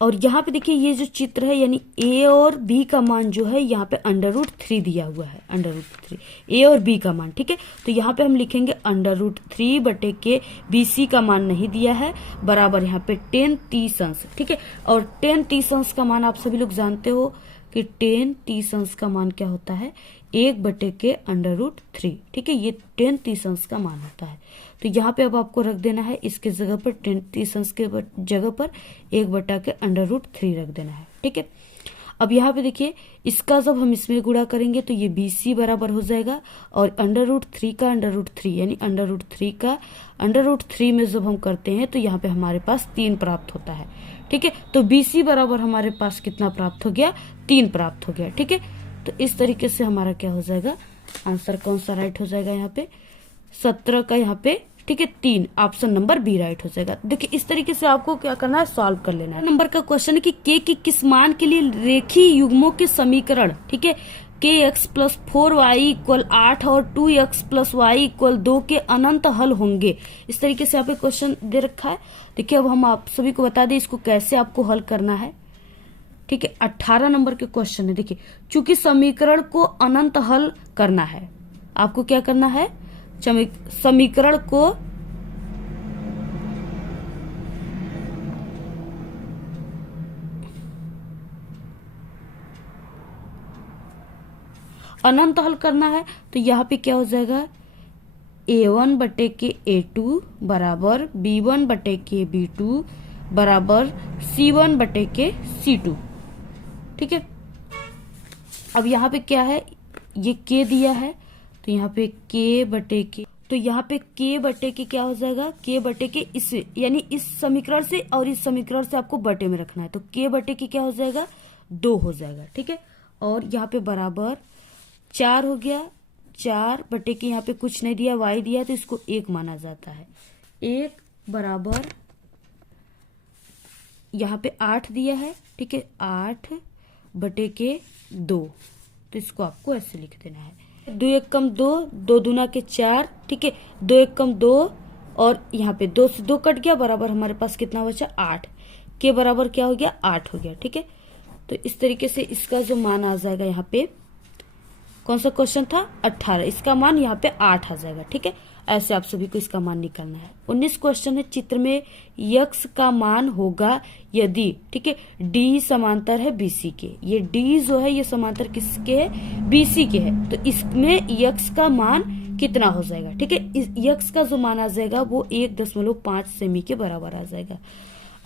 और यहाँ पे देखिए ये जो चित्र है यानी A और B का मान जो है यहाँ पे √3 दिया हुआ है, √3 A और B का मान। ठीक है, तो यहाँ पे हम लिखेंगे √3 बटे के BC का मान नहीं दिया है, बराबर यहाँ पे 10 30 अंश। ठीक है, और 10 30 अंश का मान आप सभी लोग जानते हो कि 10 30 अंश का मान क्या होता है, 1 बटे के √3। ठीक है, ये 10 30 अंश का मान होता है। तो यहाँ पे अब आपको रख देना है, इसके जगह पर 10 30 अंश के जगह पर 1 बटा के √3 रख देना है। ठीक है, अब यहाँ पे देखिए इसका जब हम इसमें गुणा करेंगे तो ये BC बराबर हो जाएगा, और √3 का √3 यानी √3 का √3 में जब हम करते हैं तो यहाँ पे हमारे पास 3 प्राप्त होता है। ठीक है, तो BC बराबर हमारे पास कितना प्राप्त हो गया, 3 प्राप्त हो गया। ठीक है, तो इस तरीके से हमारा क्या हो जाएगा, आंसर कौन सा राइट हो जाएगा, यहाँ पे 17 का यहाँ पे, ठीक है, 3, ऑप्शन नंबर बी राइट हो जाएगा। देखिए इस तरीके से आपको क्या करना है, सॉल्व कर लेना है। नंबर का क्वेश्चन है कि के की किस मान के लिए रेखीय युग्मों के समीकरण, ठीक है, kx + 4y = 8 और 2x + y = 2 के अनंत हल होंगे। इस तरीके से यहाँ पे क्वेश्चन दे रखा है। देखिए अब हम आप सभी को बता दें इसको कैसे आपको हल करना है। ठीक है, 18 नंबर के क्वेश्चन है। देखिए चूंकि समीकरण को अनंत हल करना है, आपको क्या करना है, समीकरण को अनंत हल करना है। तो यहाँ पे क्या हो जाएगा, A1 बटे के A2 बराबर B1 बटे के B2 बराबर C1 बटे के C2। ठीक है, अब यहाँ पे क्या है, ये K दिया है तो यहाँ पे k बटे के, तो यहाँ पे k बटे के क्या हो जाएगा, k बटे के इस यानी इस समीकरण से और इस समीकरण से आपको बटे में रखना है, तो k बटे के क्या हो जाएगा 2 हो जाएगा, ठीक है। और यहाँ पे बराबर 4 हो गया, 4 बटे के यहाँ पे कुछ नहीं दिया, y दिया, तो इसको 1 माना जाता है। 1 बराबर यहाँ पे 8 दिया है, ठीक है, 8 बटे के 2, तो इसको आपको ऐसे लिख देना है। 2 1 कम 2, 2 दूना के 4, ठीक है, 2 1 कम 2, और यहाँ पे 2 से 2 कट गया, बराबर हमारे पास कितना बचा 8, के बराबर क्या हो गया 8 हो गया, ठीक है। तो इस तरीके से इसका जो मान आ जाएगा, यहाँ पे कौन सा क्वेश्चन था 18, इसका मान यहाँ पे 8 आ जाएगा, ठीक है। ऐसे आप सभी को इसका मान निकालना है। 19 क्वेश्चन है, चित्र में यक्स का मान होगा यदि, ठीक है, डी समांतर है बीसी के। ये डी जो है ये समांतर किसके है, बीसी के है, तो इसमें यक्स का मान कितना हो जाएगा, ठीक है। यक्स का जो मान आ जाएगा वो 1.5 सेमी के बराबर आ जाएगा।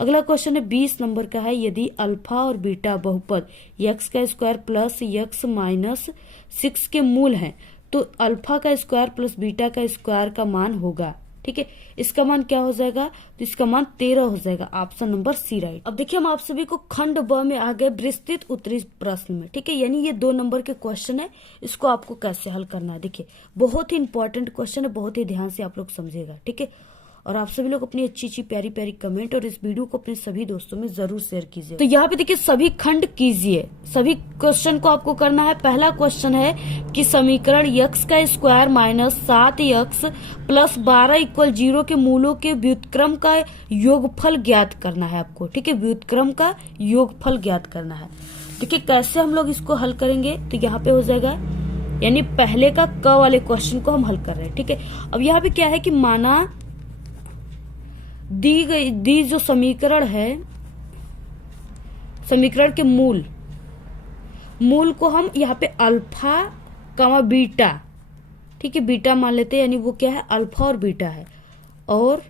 अगला क्वेश्चन है 20 नंबर का है, यदि अल्फा और बीटा बहुपद यक्स का स्क्वायर प्लस यक्स माइनस 6 के मूल हैं, तो अल्फा का स्क्वायर प्लस बीटा का स्क्वायर का मान होगा, ठीक है। इसका मान क्या हो जाएगा, तो इसका मान 13 हो जाएगा, ऑप्शन नंबर सी राइट। अब देखिए हम आप सभी को खंड ब में आ गए विस्तृत उत्तरी प्रश्न में, ठीक है, यानी ये 2 नंबर के क्वेश्चन है, इसको आपको कैसे हल करना है। देखिए बहुत ही इंपॉर्टेंट क्वेश्चन है, बहुत ही ध्यान से आप लोग समझेगा, ठीक है। और आप सभी लोग अपनी अच्छी अच्छी प्यारी प्यारी कमेंट और इस वीडियो को अपने सभी दोस्तों में जरूर शेयर कीजिए। तो यहाँ पे देखिए सभी खंड कीजिए, सभी क्वेश्चन को आपको करना है। पहला क्वेश्चन है कि समीकरण यक्स का square minus 7x plus 12 equal 0 के मूलों के व्युत्क्रम का योगफल ज्ञात करना है आपको, ठीक है, व्युत्क्रम का योगफल ज्ञात करना है। देखिए कैसे हम लोग इसको हल करेंगे, तो यहाँ पे हो जाएगा, यानी पहले का क वाले क्वेश्चन को हम हल कर रहे हैं, ठीक है। अब यहाँ पे क्या है कि माना दी जो समीकरण है, समीकरण के मूल को हम यहाँ पे अल्फा कमा बीटा, ठीक है, बीटा मान लेते हैं, यानी वो क्या है अल्फा और बीटा है। और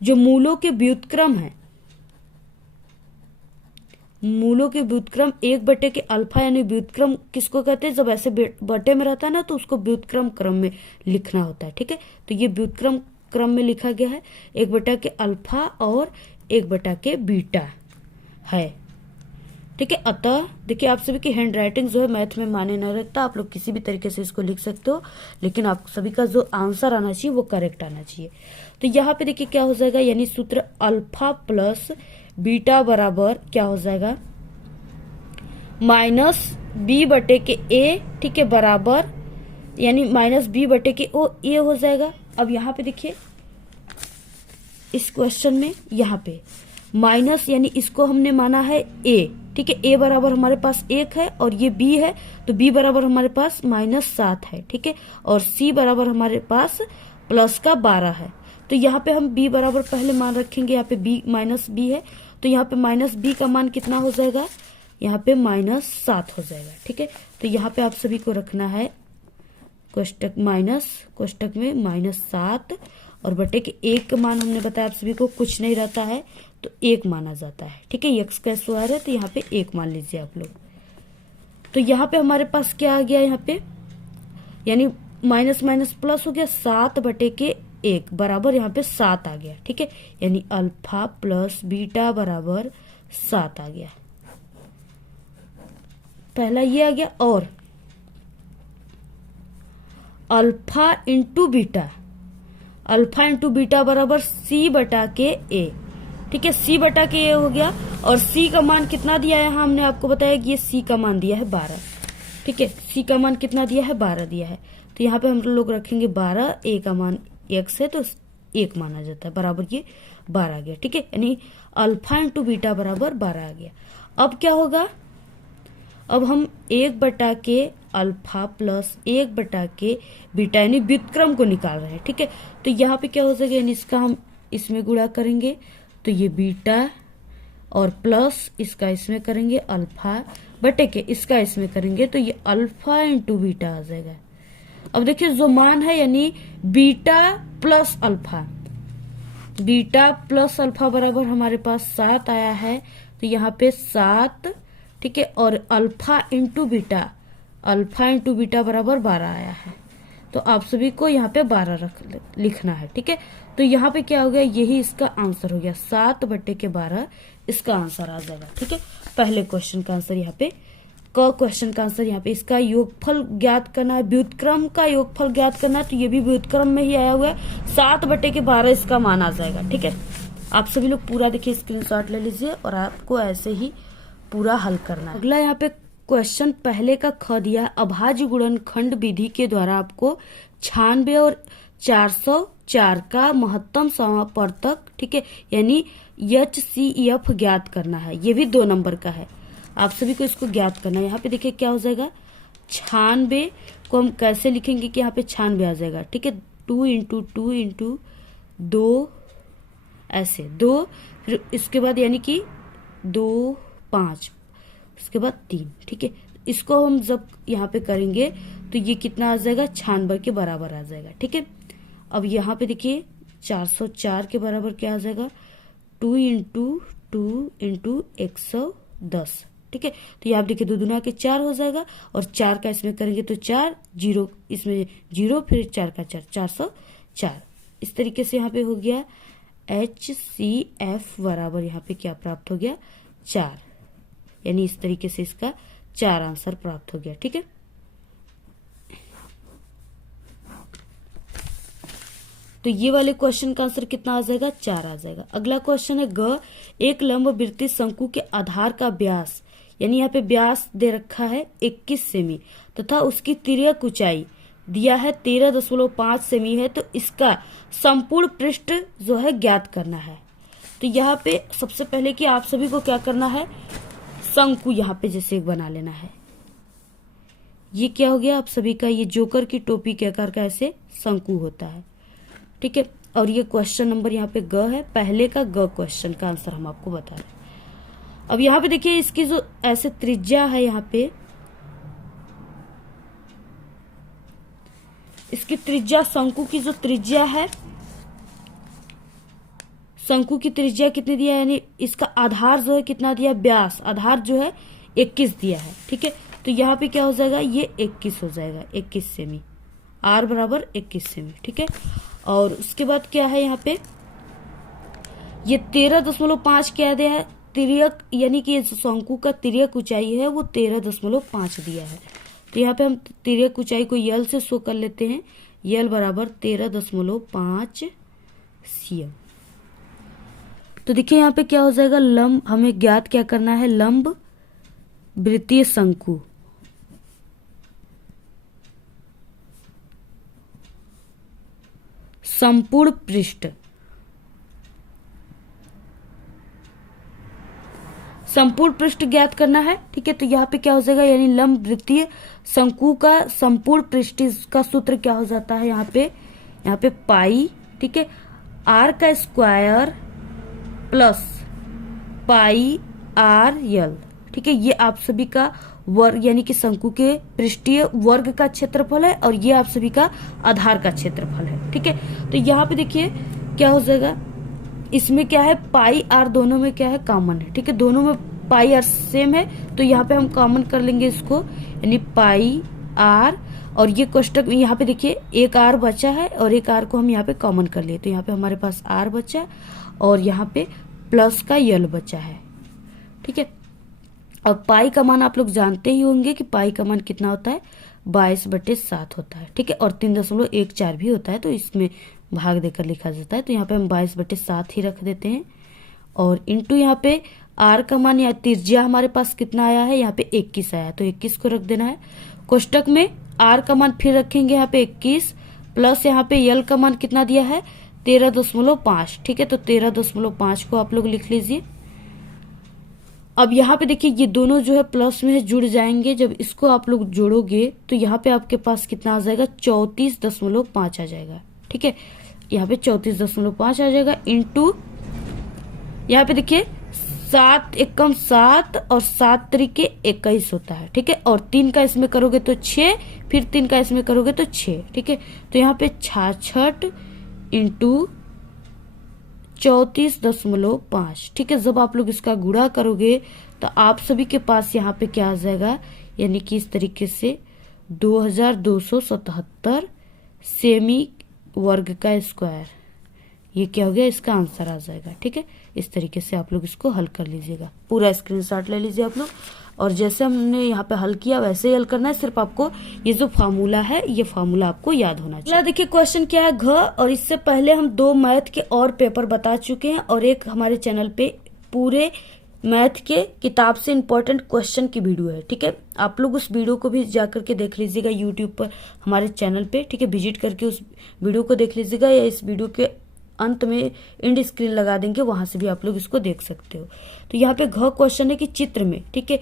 जो मूलों के व्युत्क्रम है, मूलों के व्युत्क्रम 1 बटे के अल्फा, यानी व्युत्क्रम किसको कहते हैं, जब ऐसे बटे में रहता है ना तो उसको व्युत्क्रम क्रम में लिखना होता है, ठीक है। तो ये व्युत्क्रम क्रम में लिखा गया है, 1 बटा के अल्फा और 1 बटा के बीटा है, ठीक है। अतः देखिए आप सभी की हैंड राइटिंग जो है मैथ में माने न रखता, आप लोग किसी भी तरीके से इसको लिख सकते हो, लेकिन आप सभी का जो आंसर आना चाहिए वो करेक्ट आना चाहिए। तो यहाँ पे देखिए क्या हो जाएगा, यानी सूत्र अल्फा प्लस बीटा बराबर क्या हो जाएगा माइनस बी बटे के ए, ठीक है, बराबर यानी माइनस बी बटे के ओ ए हो जाएगा। अब यहाँ पे देखिए इस क्वेश्चन में यहाँ पे माइनस, यानी इसको हमने माना है ए, ठीक है, ए बराबर हमारे पास 1 है और ये बी है, तो बी बराबर हमारे पास -7 है, ठीक है, और सी बराबर हमारे पास प्लस का 12 है। तो यहाँ पे हम b बराबर पहले मान रखेंगे, यहाँ पे b माइनस बी है, तो यहाँ पे माइनस बी का मान कितना हो जाएगा, यहाँ पे -7 हो जाएगा, ठीक है। तो यहाँ पे आप सभी को रखना है कोष्टक माइनस, कोष्टक में -7 और बटे के 1 का मान हमने बताया आप सभी को कुछ नहीं रहता है तो 1 माना जाता है, ठीक है। यक्स का स्क्वायर है तो यहाँ पे 1 मान लीजिए आप लोग। तो यहाँ पे हमारे पास क्या आ गया, यहाँ पे यानी माइनस माइनस प्लस हो गया, 7 बटे के 1 बराबर यहाँ पे 7 आ गया, ठीक है, यानी अल्फा प्लस बीटा बराबर 7 आ गया, पहला ये आ गया। और alpha into beta, alpha into beta बराबर सी बटा के ए, ठीक है, सी बटा के ए हो गया। और सी का मान कितना दिया है, हमने आपको बताया कि ये सी का मान दिया है 12, ठीक है, सी का मान कितना दिया है 12 दिया है, तो यहाँ पे हम लोग रखेंगे 12, ए का मान x है तो 1 माना जाता है, बराबर ये 12 आ गया, ठीक है, यानी अल्फा इंटू बीटा बराबर 12 आ गया। अब क्या होगा, अब हम 1 बटा के अल्फा प्लस 1 बटा के बीटा यानी व्युत्क्रम को निकाल रहे हैं, ठीक है। तो यहाँ पे क्या हो जाएगा, यानी इसका हम इसमें गुणा करेंगे तो ये बीटा और प्लस इसका इसमें करेंगे अल्फा बटे के इसका इसमें करेंगे तो ये अल्फा इंटू बीटा आ जाएगा। अब देखिए जो मान है यानी beta plus alpha, beta plus alpha बराबर हमारे पास 7 आया है, तो यहाँ पे 7, ठीक है, और alpha into beta alpha into beta बराबर 12 आया है। तो आप सभी को यहाँ पे 12 लिखना है। ठीक है, तो यहाँ पे क्या हो गया, यही इसका आंसर हो गया, 7/12 इसका आंसर आ जाएगा। ठीक है, पहले क्वेश्चन का आंसर यहाँ पे, क्वेश्चन का आंसर यहाँ पे, इसका योगफल ज्ञात करना है, व्युत्क्रम का योगफल ज्ञात करना है, तो ये भी व्युत्क्रम में ही आया हुआ है, 7/12 इसका मान आ जाएगा। ठीक है, आप सभी लोग पूरा देखिए, स्क्रीनशॉट ले लीजिए और आपको ऐसे ही पूरा हल करना है। अगला यहाँ पे क्वेश्चन पहले का ख दिया, अभाज्य गुणनखंड विधि के द्वारा आपको 96 और 404 का महत्तम समापवर्तक, ठीक है, यानी HCF ज्ञात करना है। ये भी 2 नंबर का है, आप सभी को इसको ज्ञात करना है। यहाँ पे देखिए क्या हो जाएगा, 96 को हम कैसे लिखेंगे कि यहाँ पे 96 आ जाएगा। ठीक है, 2 इंटू 2 इंटू 2, ऐसे 2, फिर इसके बाद यानी कि 2 5, उसके बाद 3। ठीक है, इसको हम जब यहाँ पे करेंगे तो ये कितना आ जाएगा, 96 के बराबर आ जाएगा। ठीक है, अब यहाँ पे देखिए 404 के बराबर क्या आ जाएगा, 2 इंटू 2 इंटू 110। ठीक है, तो ये आप देखिए 2 दूना के 4 हो जाएगा, और 4 का इसमें करेंगे तो 4, 0 इसमें 0, फिर 4 का 4, 404। इस तरीके से यहाँ पे हो गया HCF बराबर यहाँ पे क्या प्राप्त हो गया, 4, यानी इस तरीके से इसका 4 आंसर प्राप्त हो गया। ठीक है, तो ये वाले क्वेश्चन का आंसर कितना आ जाएगा, 4 आ जाएगा। अगला क्वेश्चन है ग, एक लंबवृत्तीय शंकु के आधार का व्यास, यानी यहाँ पे व्यास दे रखा है 21 सेमी तथा उसकी तिर्यक ऊंचाई दिया है 13.5 सेमी है, तो इसका संपूर्ण पृष्ठ जो है ज्ञात करना है। तो यहाँ पे सबसे पहले कि आप सभी को क्या करना है, शंकु यहाँ पे जैसे एक बना लेना है। ये क्या हो गया आप सभी का, ये जोकर की टोपी के आकार का ऐसे शंकु होता है। ठीक है, और ये क्वेश्चन नंबर यहाँ पे ग है, पहले का ग क्वेश्चन का आंसर हम आपको बता रहे हैं। अब यहाँ पे देखिए इसकी जो ऐसे त्रिज्या है, यहाँ पे इसकी त्रिज्या, शंकु की जो त्रिज्या है, शंकु की त्रिज्या कितनी दिया, यानी इसका आधार जो है कितना दिया, व्यास आधार जो है 21 दिया है। ठीक है, तो यहाँ पे क्या हो जाएगा, ये 21 हो जाएगा, 21 सेमी, R बराबर 21 सेमी। ठीक है, और उसके बाद क्या है यहाँ पे, ये 13.5 क्या दिया है, तिर्यक, यानी कि शंकु का तिर्यक ऊंचाई है वो 13.5 दिया है। तो यहाँ पे हम तिर्यक ऊंचाई को यल से शो कर लेते हैं, यल बराबर 13.5 cm। तो देखिए यहाँ पे क्या हो जाएगा, लंब, हमें ज्ञात क्या करना है, लंब वृत्तीय शंकु, संपूर्ण पृष्ठ, संपूर्ण पृष्ठ ज्ञात करना है। ठीक है, तो यहाँ पे क्या हो जाएगा, यानी लंब वृत्तीय शंकु का संपूर्ण पृष्ठ का सूत्र क्या हो जाता है, यहाँ पे पाई, ठीक है, R का square plus pi R L। ठीक है, ये आप सभी का वर्ग, यानी कि शंकु के पृष्ठीय वर्ग का क्षेत्रफल है, और ये आप सभी का आधार का क्षेत्रफल है। ठीक है, तो यहाँ पे देखिए क्या हो जाएगा, इसमें क्या है, पाई R दोनों में क्या है, कॉमन है। ठीक है, दोनों में पाई R सेम है, तो यहाँ पे हम कॉमन कर लेंगे इसको, यानी पाई R, और ये कोष्टक में यहाँ पे देखिए एक R बचा है और एक R को हम यहाँ पे कॉमन कर लिए, तो यहाँ पे हमारे पास R बचा और यहाँ पे प्लस का यल बचा है। ठीक है, अब पाई का मान आप लोग जानते ही होंगे कि पाई का मान कितना होता है, 22/7 होता है। ठीक है, और 3.14 भी होता है, तो इसमें भाग देकर लिखा जाता है। तो यहाँ पे हम 22/7 ही रख देते हैं, और इंटू यहाँ पे R का मान या त्रिज्या हमारे पास कितना आया है, यहाँ पे 21 आया है, तो 21 को रख देना है। कोष्टक में R का मान फिर रखेंगे यहाँ पे 21, प्लस यहाँ पे यल का मान कितना दिया है, 13.5। ठीक है, तो 13.5 को आप लोग लिख लीजिए। अब यहाँ पे देखिए ये दोनों जो है प्लस में है, जुड़ जाएंगे, जब इसको आप लोग जोड़ोगे तो यहाँ पे आपके पास कितना आ जाएगा, 34.5 आ जाएगा। ठीक है, यहाँ पे 34.5 आ जाएगा, इंटू यहाँ पे देखिए 7 एकम 7 और 7 तरीके 21 होता है। ठीक है, और 3 का इसमें करोगे तो 6, फिर 3 का इसमें करोगे तो 6। ठीक है, तो यहाँ पे 66 इंटू 34.5। ठीक है, जब आप लोग इसका गुणा करोगे तो आप सभी के पास यहाँ पे क्या आ जाएगा, यानी कि इस तरीके से 2277 सेमी वर्ग का स्क्वायर। ये क्या हो गया, इसका आंसर आ जाएगा। ठीक है, इस तरीके से आप लोग इसको हल कर लीजिएगा। पूरा स्क्रीनशॉट ले लीजिए आप लोग, और जैसे हमने यहाँ पे हल किया वैसे ही हल करना है। सिर्फ आपको ये जो फार्मूला है, ये फार्मूला आपको याद होना चाहिए। देखिए क्वेश्चन क्या है, घ। और इससे पहले हम 2 मैथ के और पेपर बता चुके हैं, और एक हमारे चैनल पे पूरे मैथ के किताब से इंपॉर्टेंट क्वेश्चन की वीडियो है। ठीक है, आप लोग उस वीडियो को भी जाकर के देख लीजिएगा यूट्यूब पर हमारे चैनल पे। ठीक है, विजिट करके उस वीडियो को देख लीजिएगा, या इस वीडियो के अंत में एंड स्क्रीन लगा देंगे, वहां से भी आप लोग इसको देख सकते हो। तो यहाँ पे घ क्वेश्चन है कि चित्र में, ठीक है,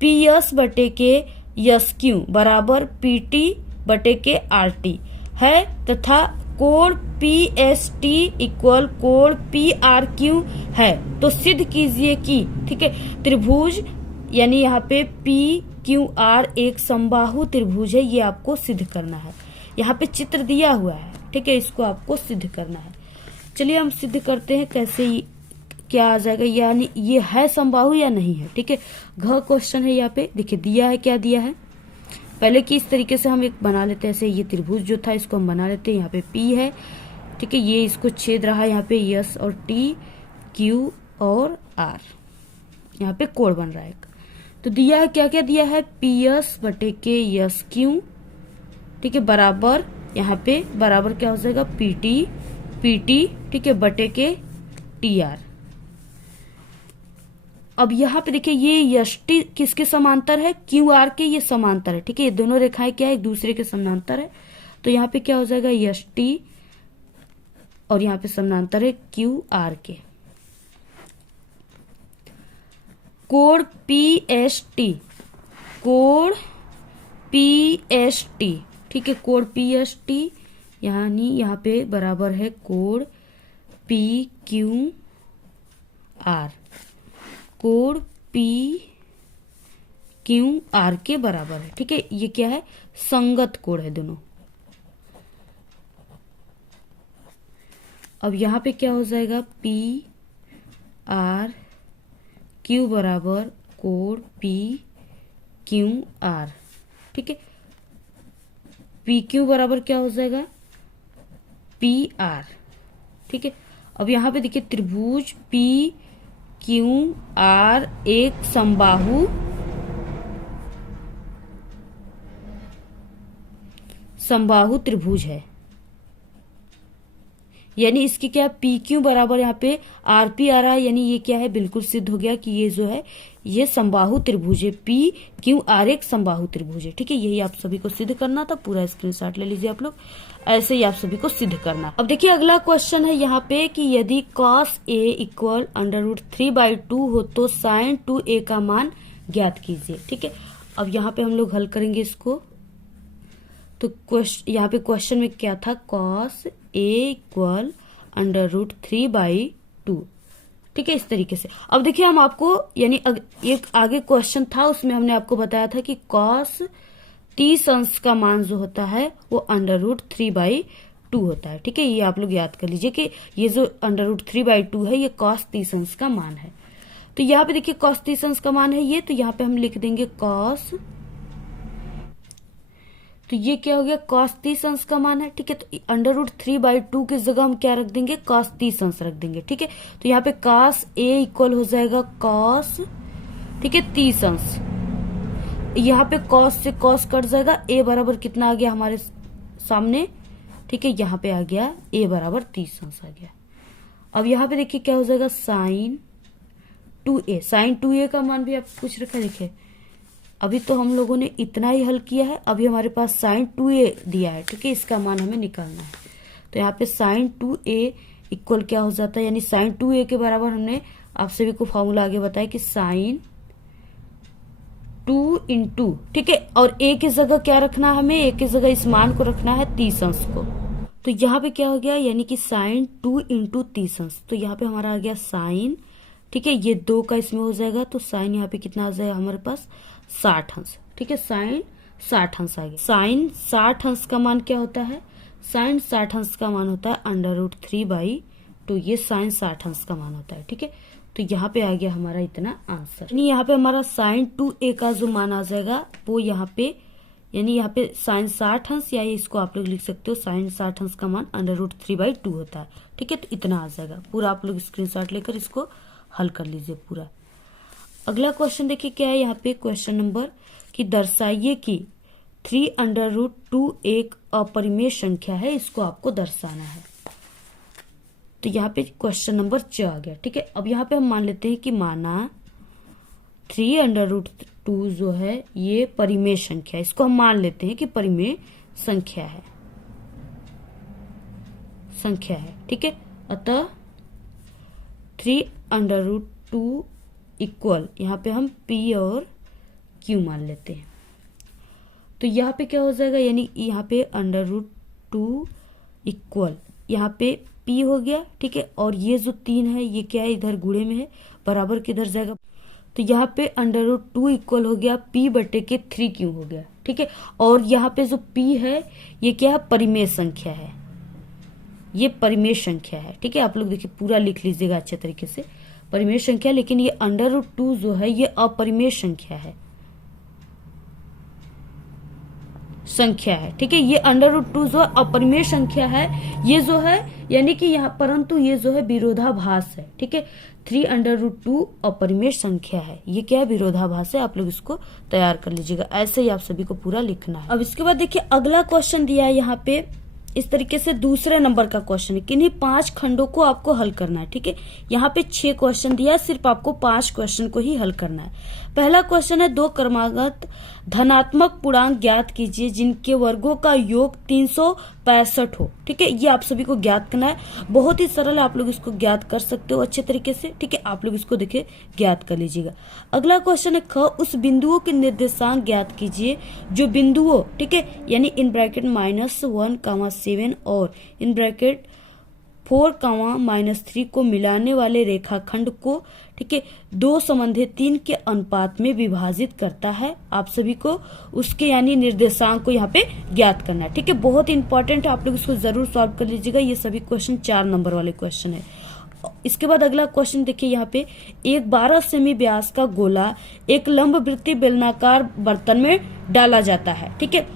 पी एस बटे के यस क्यू बराबर पी टी बटे के आर टी है, तथा कोण पी एस टी इक्वल कोण पी आर क्यू है, तो सिद्ध कीजिए कि, ठीक है, त्रिभुज यानी यहाँ पे पी क्यू आर एक समबाहु त्रिभुज है, ये आपको सिद्ध करना है। यहाँ पे चित्र दिया हुआ है, ठीक है, इसको आपको सिद्ध करना है। चलिए हम सिद्ध करते हैं कैसे, क्या आ जाएगा, यानी ये है समबाहु या नहीं है। ठीक है, घ क्वेश्चन है, यहाँ पे देखिए दिया है, क्या दिया है, पहले कि इस तरीके से हम एक बना लेते हैं। ऐसे ये त्रिभुज जो था इसको हम बना लेते हैं। यहाँ पे P है, ठीक है, ये इसको छेद रहा है यहाँ पे S और T, Q और R, यहाँ पे कोण बन रहा है। तो दिया है, क्या क्या दिया है, PS बटे के यस क्यू, ठीक है, बराबर यहाँ पे बराबर क्या हो जाएगा, PT, ठीक है, बटे के TR। अब यहाँ पे देखिए ये यश टी किसके समांतर है, क्यू आर के, ये समांतर है। ठीक है, ये दोनों रेखाएं क्या है, एक दूसरे के समांतर है। तो यहाँ पे क्या हो जाएगा, यश टी, और यहाँ पे समांतर है क्यू आर के। कोण पी एस टी, कोण पी एस टी, ठीक है, कोण पी एस टी यानी यहाँ पे बराबर है कोण पी क्यू आर, कोण पी क्यू आर के बराबर है। ठीक है, ये क्या है, संगत कोण है दोनों। अब यहाँ पे क्या हो जाएगा, पी आर क्यू बराबर कोण पी क्यू आर। ठीक है, पी क्यू बराबर क्या हो जाएगा, पी आर। ठीक है, अब यहाँ पे देखिए त्रिभुज पी क्यू आर एक समबाहु त्रिभुज है, यानी इसकी क्या पी क्यू बराबर यहाँ पे आर पी आ रहा है, यानी ये क्या है, बिल्कुल सिद्ध हो गया कि ये जो है ये समबाहु त्रिभुज है, पी क्यू आर एक समबाहु त्रिभुज है। ठीक है, यही आप सभी को सिद्ध करना था। पूरा स्क्रीनशॉट ले लीजिए आप लोग, ऐसे ही आप सभी को सिद्ध करना। अब देखिए अगला क्वेश्चन है यहाँ पे कि यदि cos a इक्वल √3/2 हो तो sin 2a का मान ज्ञात कीजिए। ठीक है, अब यहाँ पे हम लोग हल करेंगे इसको। तो यहाँ पे क्वेश्चन में क्या था, cos a इक्वल √3/2। ठीक है, इस तरीके से। अब देखिए हम आपको यानी एक आगे क्वेश्चन था, उसमें हमने आपको बताया था कि cos 30 अंश का मान जो होता है वो √3/2 होता है। ठीक है, ये आप लोग याद कर लीजिए कि ये जो √3/2 है ये cos 30 अंश का मान है। तो यहाँ पे देखिए cos 30 अंश का मान है ये, तो यहाँ पे हम लिख देंगे cos, तो ये क्या हो गया, cos 30 अंश का मान है। ठीक है, तो √3/2 की जगह हम क्या रख देंगे, cos 30 अंश रख देंगे। ठीक है, तो यहाँ पे cos a इक्वल हो जाएगा cos, ठीक है, 30 अंश। यहाँ पे cos से cos कट जाएगा, a बराबर कितना आ गया हमारे सामने, ठीक है, यहाँ पे आ गया a बराबर 30 अंश आ गया। अब यहाँ पे देखिए क्या हो जाएगा, sin 2a, sin 2a का मान भी आप कुछ रखा, देखिए अभी तो हम लोगों ने इतना ही हल किया है, अभी हमारे पास sin 2a दिया है। ठीक है, इसका मान हमें निकालना है। तो यहाँ पे sin 2a इक्वल क्या हो जाता है, यानी sin 2a के बराबर हमने आप सभी को फॉर्मूला आगे बताया कि sin 2 × ठीक है, और a की जगह क्या रखना है हमें, a की जगह इस मान को रखना है 30 अंश को। तो यहाँ पे क्या हो गया, यानी कि sin 2 × 30 अंश, तो यहाँ पे हमारा आ गया sin, ठीक है, ये 2 का इसमें हो जाएगा, तो sin यहाँ पे कितना आ जाएगा हमारे पास 60 अंश। ठीक है, sin 60 अंश आ गया। sin 60 अंश का मान क्या होता है, sin 60 अंश का मान होता है √3/2, ये sin 60 अंश का मान होता है। ठीक है, तो यहाँ पे आ गया हमारा इतना आंसर। यहाँ पे हमारा sin 2a का जो मान आ जाएगा वो यहाँ पे यानी यहाँ पे साइन 60 अंश, या इसको आप लोग लिख सकते हो साइन 60 अंश का मान √3/2 होता है। ठीक है, तो इतना आ जाएगा। पूरा आप लोग स्क्रीनशॉट लेकर इसको हल कर लीजिए पूरा। अगला क्वेश्चन देखिए क्या है यहाँ पे, क्वेश्चन नंबर कि दर्शाइए कि 3√2 एक अपरिमेय संख्या है, इसको आपको दर्शाना है। तो यहाँ पे क्वेश्चन नंबर 4 आ गया। ठीक है, अब यहाँ पे हम मान लेते हैं कि माना 3√2 जो है ये परिमेय संख्या है, इसको हम मान लेते हैं कि परिमेय संख्या है, ठीक है। अतः 3√2 इक्वल यहाँ पे हम P और Q मान लेते हैं। तो यहाँ पे क्या हो जाएगा, यानी यहाँ पे √2 इक्वल यहाँ पे P हो गया। ठीक है, और ये जो 3 है ये क्या है, इधर गुणे में है, बराबर किधर जाएगा, तो यहाँ पे √2 इक्वल हो गया P/3Q हो गया। ठीक है, और यहाँ पे जो P है ये क्या है, परिमेय संख्या है, ये परिमेय संख्या है। ठीक है, आप लोग देखिए पूरा लिख लीजिएगा अच्छे तरीके से, परिमेय संख्या। लेकिन ये √2 जो है ये अपरिमेय संख्या है, ठीक है। ये √2 जो अपरिमेय संख्या है, ये जो है यानी कि यहाँ, परंतु ये जो है विरोधाभास है। ठीक है, 3√2 अपरिमेय संख्या है, ये क्या है, विरोधाभास है। आप लोग इसको तैयार कर लीजिएगा, ऐसे ही आप सभी को पूरा लिखना है। अब इसके बाद देखिए अगला क्वेश्चन दिया है यहाँ पे, इस तरीके से दूसरे नंबर का क्वेश्चन है। किन्हीं 5 खंडों को आपको हल करना है। ठीक है, यहाँ पे 6 क्वेश्चन दिया है, सिर्फ आपको 5 क्वेश्चन को ही हल करना है। पहला क्वेश्चन है, 2 क्रमागत धनात्मक पूर्णांक ज्ञात कीजिए जिनके वर्गों का योग 365 हो। ठीक है, ये आप सभी को ज्ञात करना है, बहुत ही सरल, आप लोग इसको ज्ञात कर सकते हो अच्छे तरीके से। ठीक है, आप लोग इसको देखिए ज्ञात कर लीजिएगा। अगला क्वेश्चन है, ख उस बिंदुओं के निर्देशांक ज्ञात कीजिए जो बिंदुओं, ठीक है, यानी इन ब्रैकेट -1, 7 और इन ब्रैकेट 4, -3 को मिलाने वाले रेखाखंड को, ठीक है, 2:3 के अनुपात में विभाजित करता है। आप सभी को उसके यानी निर्देशांक को यहाँ पे ज्ञात करना है। ठीक है, बहुत इंपॉर्टेंट है, आप लोग इसको जरूर सॉल्व कर लीजिएगा। ये सभी क्वेश्चन 4 नंबर वाले क्वेश्चन है। इसके बाद अगला क्वेश्चन देखिए यहाँ पे, एक 12 सेमी व्यास का गोला एक लंबवृत्तीय बेलनाकार बर्तन में डाला जाता है। ठीक है,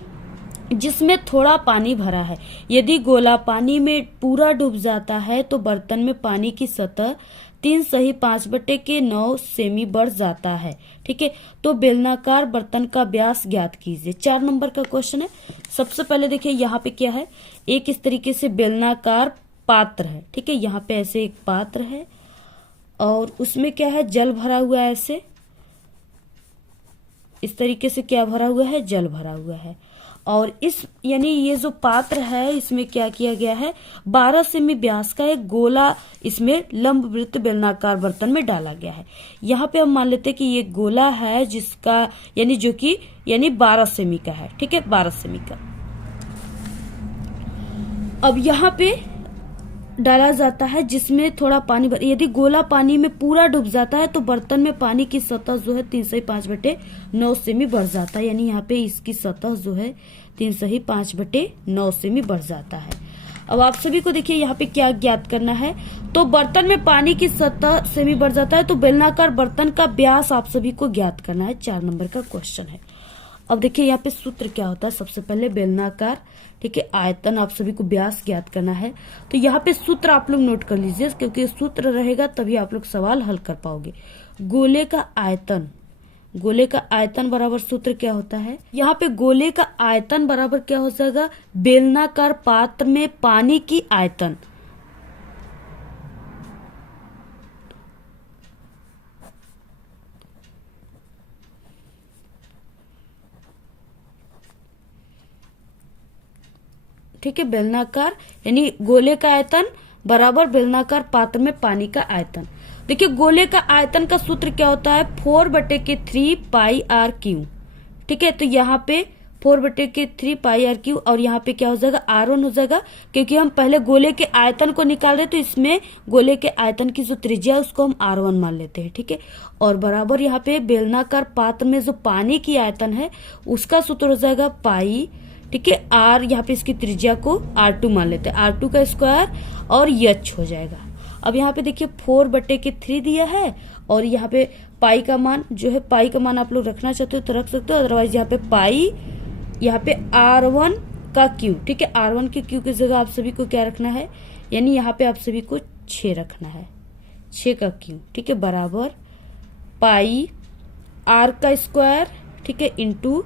जिसमें थोड़ा पानी भरा है। यदि गोला पानी में पूरा डूब जाता है तो बर्तन में पानी की सतह 3/5/9 सेमी बढ़ जाता है। ठीक है, तो बेलनाकार बर्तन का व्यास ज्ञात कीजिए। 4 नंबर का क्वेश्चन है। सबसे पहले देखिए यहाँ पे क्या है, एक इस तरीके से बेलनाकार पात्र है। ठीक है, यहाँ पे ऐसे एक पात्र है और उसमें क्या है, जल भरा हुआ है। ऐसे इस तरीके से क्या भरा हुआ है, जल भरा हुआ है। और इस यानी ये जो पात्र है इसमें क्या किया गया है, 12 सेमी व्यास का एक गोला इसमें लंबवृत्त बेलनाकार बर्तन में डाला गया है। यहाँ पे हम मान लेते हैं कि ये गोला है जिसका यानी जो कि यानी 12 सेमी का है। ठीक है, 12 सेमी का। अब यहाँ पे डाला जाता है जिसमें थोड़ा पानी यदि गोला पानी में पूरा डूब जाता है तो बर्तन में पानी की सतह जो है 3/5/9 सेमी बढ़ जाता है। यानी यहाँ पे इसकी सतह जो है 3/5/9 सेमी बढ़ जाता है। अब आप सभी को देखिए यहाँ पे क्या ज्ञात करना है, तो बर्तन में पानी की सतह सेमी बढ़ जाता है तो बेलनाकार बर्तन का व्यास आप सभी को ज्ञात करना है। 4 नंबर का क्वेश्चन है। अब देखिए यहाँ पे सूत्र क्या होता है, सबसे पहले बेलनाकार, ठीक है, आयतन, आप सभी को व्यास ज्ञात करना है। तो यहाँ पे सूत्र आप लोग नोट कर लीजिए क्योंकि सूत्र रहेगा तभी आप लोग सवाल हल कर पाओगे। गोले का आयतन बराबर सूत्र क्या होता है, यहाँ पे गोले का आयतन बराबर क्या हो जाएगा, बेलनाकार पात्र में पानी की आयतन। ठीक है, बेलनाकार यानी गोले का आयतन बराबर बेलनाकार पात्र में पानी का आयतन। देखिए गोले का आयतन का सूत्र क्या होता है, 4/3 पाई आर क्यू। ठीक है, तो यहाँ पे 4/3 पाई आर क्यू और यहाँ पे क्या हो जाएगा, R1 हो जाएगा क्योंकि हम पहले गोले के आयतन को निकाल रहे तो इसमें गोले के आयतन की जो त्रिज्या है उसको हम R1 मान लेते हैं। ठीक है, और बराबर यहाँ पे बेलनाकार पात्र में जो पानी की आयतन है उसका सूत्र हो जाएगा पाई, ठीक है, R यहाँ पे इसकी त्रिज्या को R2 मान लेते हैं, R2 का स्क्वायर और H हो जाएगा। अब यहाँ पे देखिए 4/3 दिया है और यहाँ पे पाई का मान जो है, पाई का मान आप लोग रखना चाहते हो तो रख सकते हो, अदरवाइज यहाँ पे पाई यहाँ पे R1 का क्यू, ठीक है, R1 के क्यू की जगह आप सभी को क्या रखना है, यानी यहाँ पे आप सभी को 6 रखना है, 6 का क्यू, ठीक है, बराबर पाई R का स्क्वायर, ठीक है, इंटू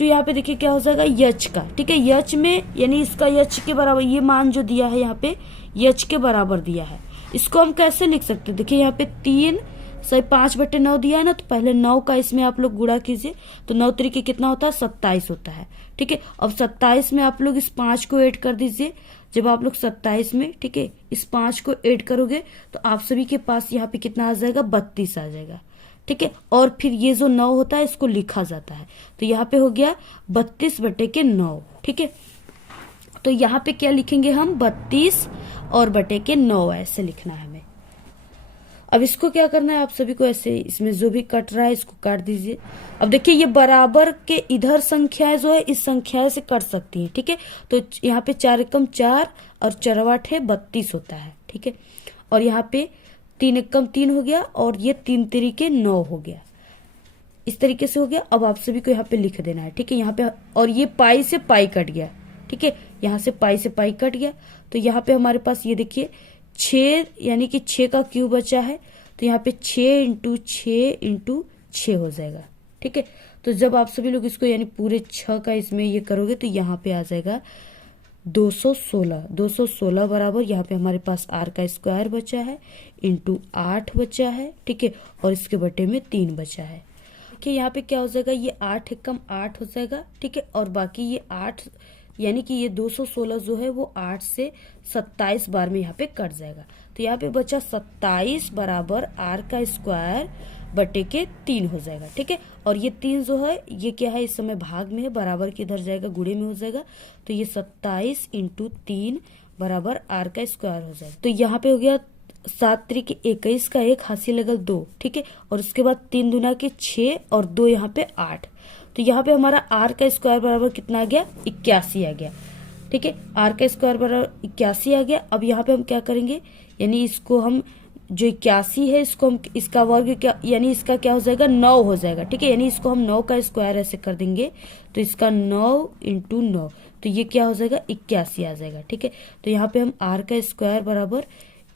यहाँ पे देखिए क्या हो जाएगा यच का, ठीक है, यच में यानी इसका यच के बराबर, ये मान जो दिया है यहाँ पे यच के बराबर दिया है, इसको हम कैसे लिख सकते हैं, देखिए यहाँ पे 3 सही 5/9 दिया है ना, तो पहले 9 का इसमें आप लोग गुणा कीजिए, तो 9 तरीके कितना होता है 27 होता है, ठीक है। अब 27 में आप लोग इस 5 को ऐड कर दीजिए, जब आप लोग 27 में, ठीक है, इस 5 को ऐड करोगे तो आप सभी के पास यहाँ पे कितना आ जाएगा 32 आ जाएगा, ठीक है। और फिर ये जो 9 होता है इसको लिखा जाता है, तो यहाँ पे हो गया 32/9, ठीक है। तो यहाँ पे क्या लिखेंगे हम 32 और बटे के 9 ऐसे लिखना है हमें। अब इसको क्या करना है आप सभी को, ऐसे इसमें जो भी कट रहा है इसको काट दीजिए। अब देखिए ये बराबर के इधर संख्याएं जो है इस संख्या से कट सकती हैं, ठीक है। तो यहाँ पे 4 एकम 4 और 4 8 32 होता है, ठीक है। और यहाँ पे 3 एकम 3 हो गया और ये 3 तरीके 9 हो गया, इस तरीके से हो गया। अब आप सभी को यहाँ पे लिख देना है, ठीक है, यहाँ पे, और ये पाई से पाई कट गया, ठीक है, यहाँ से पाई से पाई कट गया, तो यहाँ पे हमारे पास ये देखिए 6 यानी कि 6 का क्यू बचा है, तो यहाँ पे 6 इंटू 6 हो जाएगा, ठीक है। तो जब आप सभी लोग इसको यानी पूरे 6 का इसमें ये करोगे तो यहाँ पे आ जाएगा 216 बराबर, यहाँ पे हमारे पास R का स्क्वायर बचा है इंटू 8 बचा है, ठीक है, और इसके बटे में 3 बचा है, ठीक है। यहाँ पे क्या हो जाएगा, ये 8 एकम 8 हो जाएगा, ठीक है, और बाकी ये 8 यानी कि ये 216 जो है वो 8 से 27 बार में यहाँ पे कट जाएगा, तो यहाँ पे बचा 27 बराबर R का स्क्वायर बटे के 3 हो जाएगा, ठीक है। और ये 3 जो है ये क्या है, इस समय भाग में है, बराबर के इधर जाएगा गुणे में हो जाएगा, तो ये 27 इंटू 3 बराबर R का स्क्वायर हो जाएगा। तो यहाँ पे हो गया 7 तरीके 21 का 1 हासिल लगल 2, ठीक है, और उसके बाद 3 दूना के 6 और 2 यहाँ पे 8, तो यहाँ पे हमारा R का स्क्वायर बराबर कितना आ गया 81 आ गया, ठीक है, R का स्क्वायर बराबर 81 आ गया। अब यहाँ पे हम क्या करेंगे, यानी इसको हम जो 81 है इसको हम इसका वर्ग क्या यानी इसका क्या हो जाएगा 9 हो जाएगा, ठीक है, यानी इसको हम 9 का स्क्वायर ऐसे कर देंगे, तो इसका 9 इंटू 9, तो ये क्या हो जाएगा 81 आ जाएगा, ठीक है। तो यहाँ पे हम R का स्क्वायर बराबर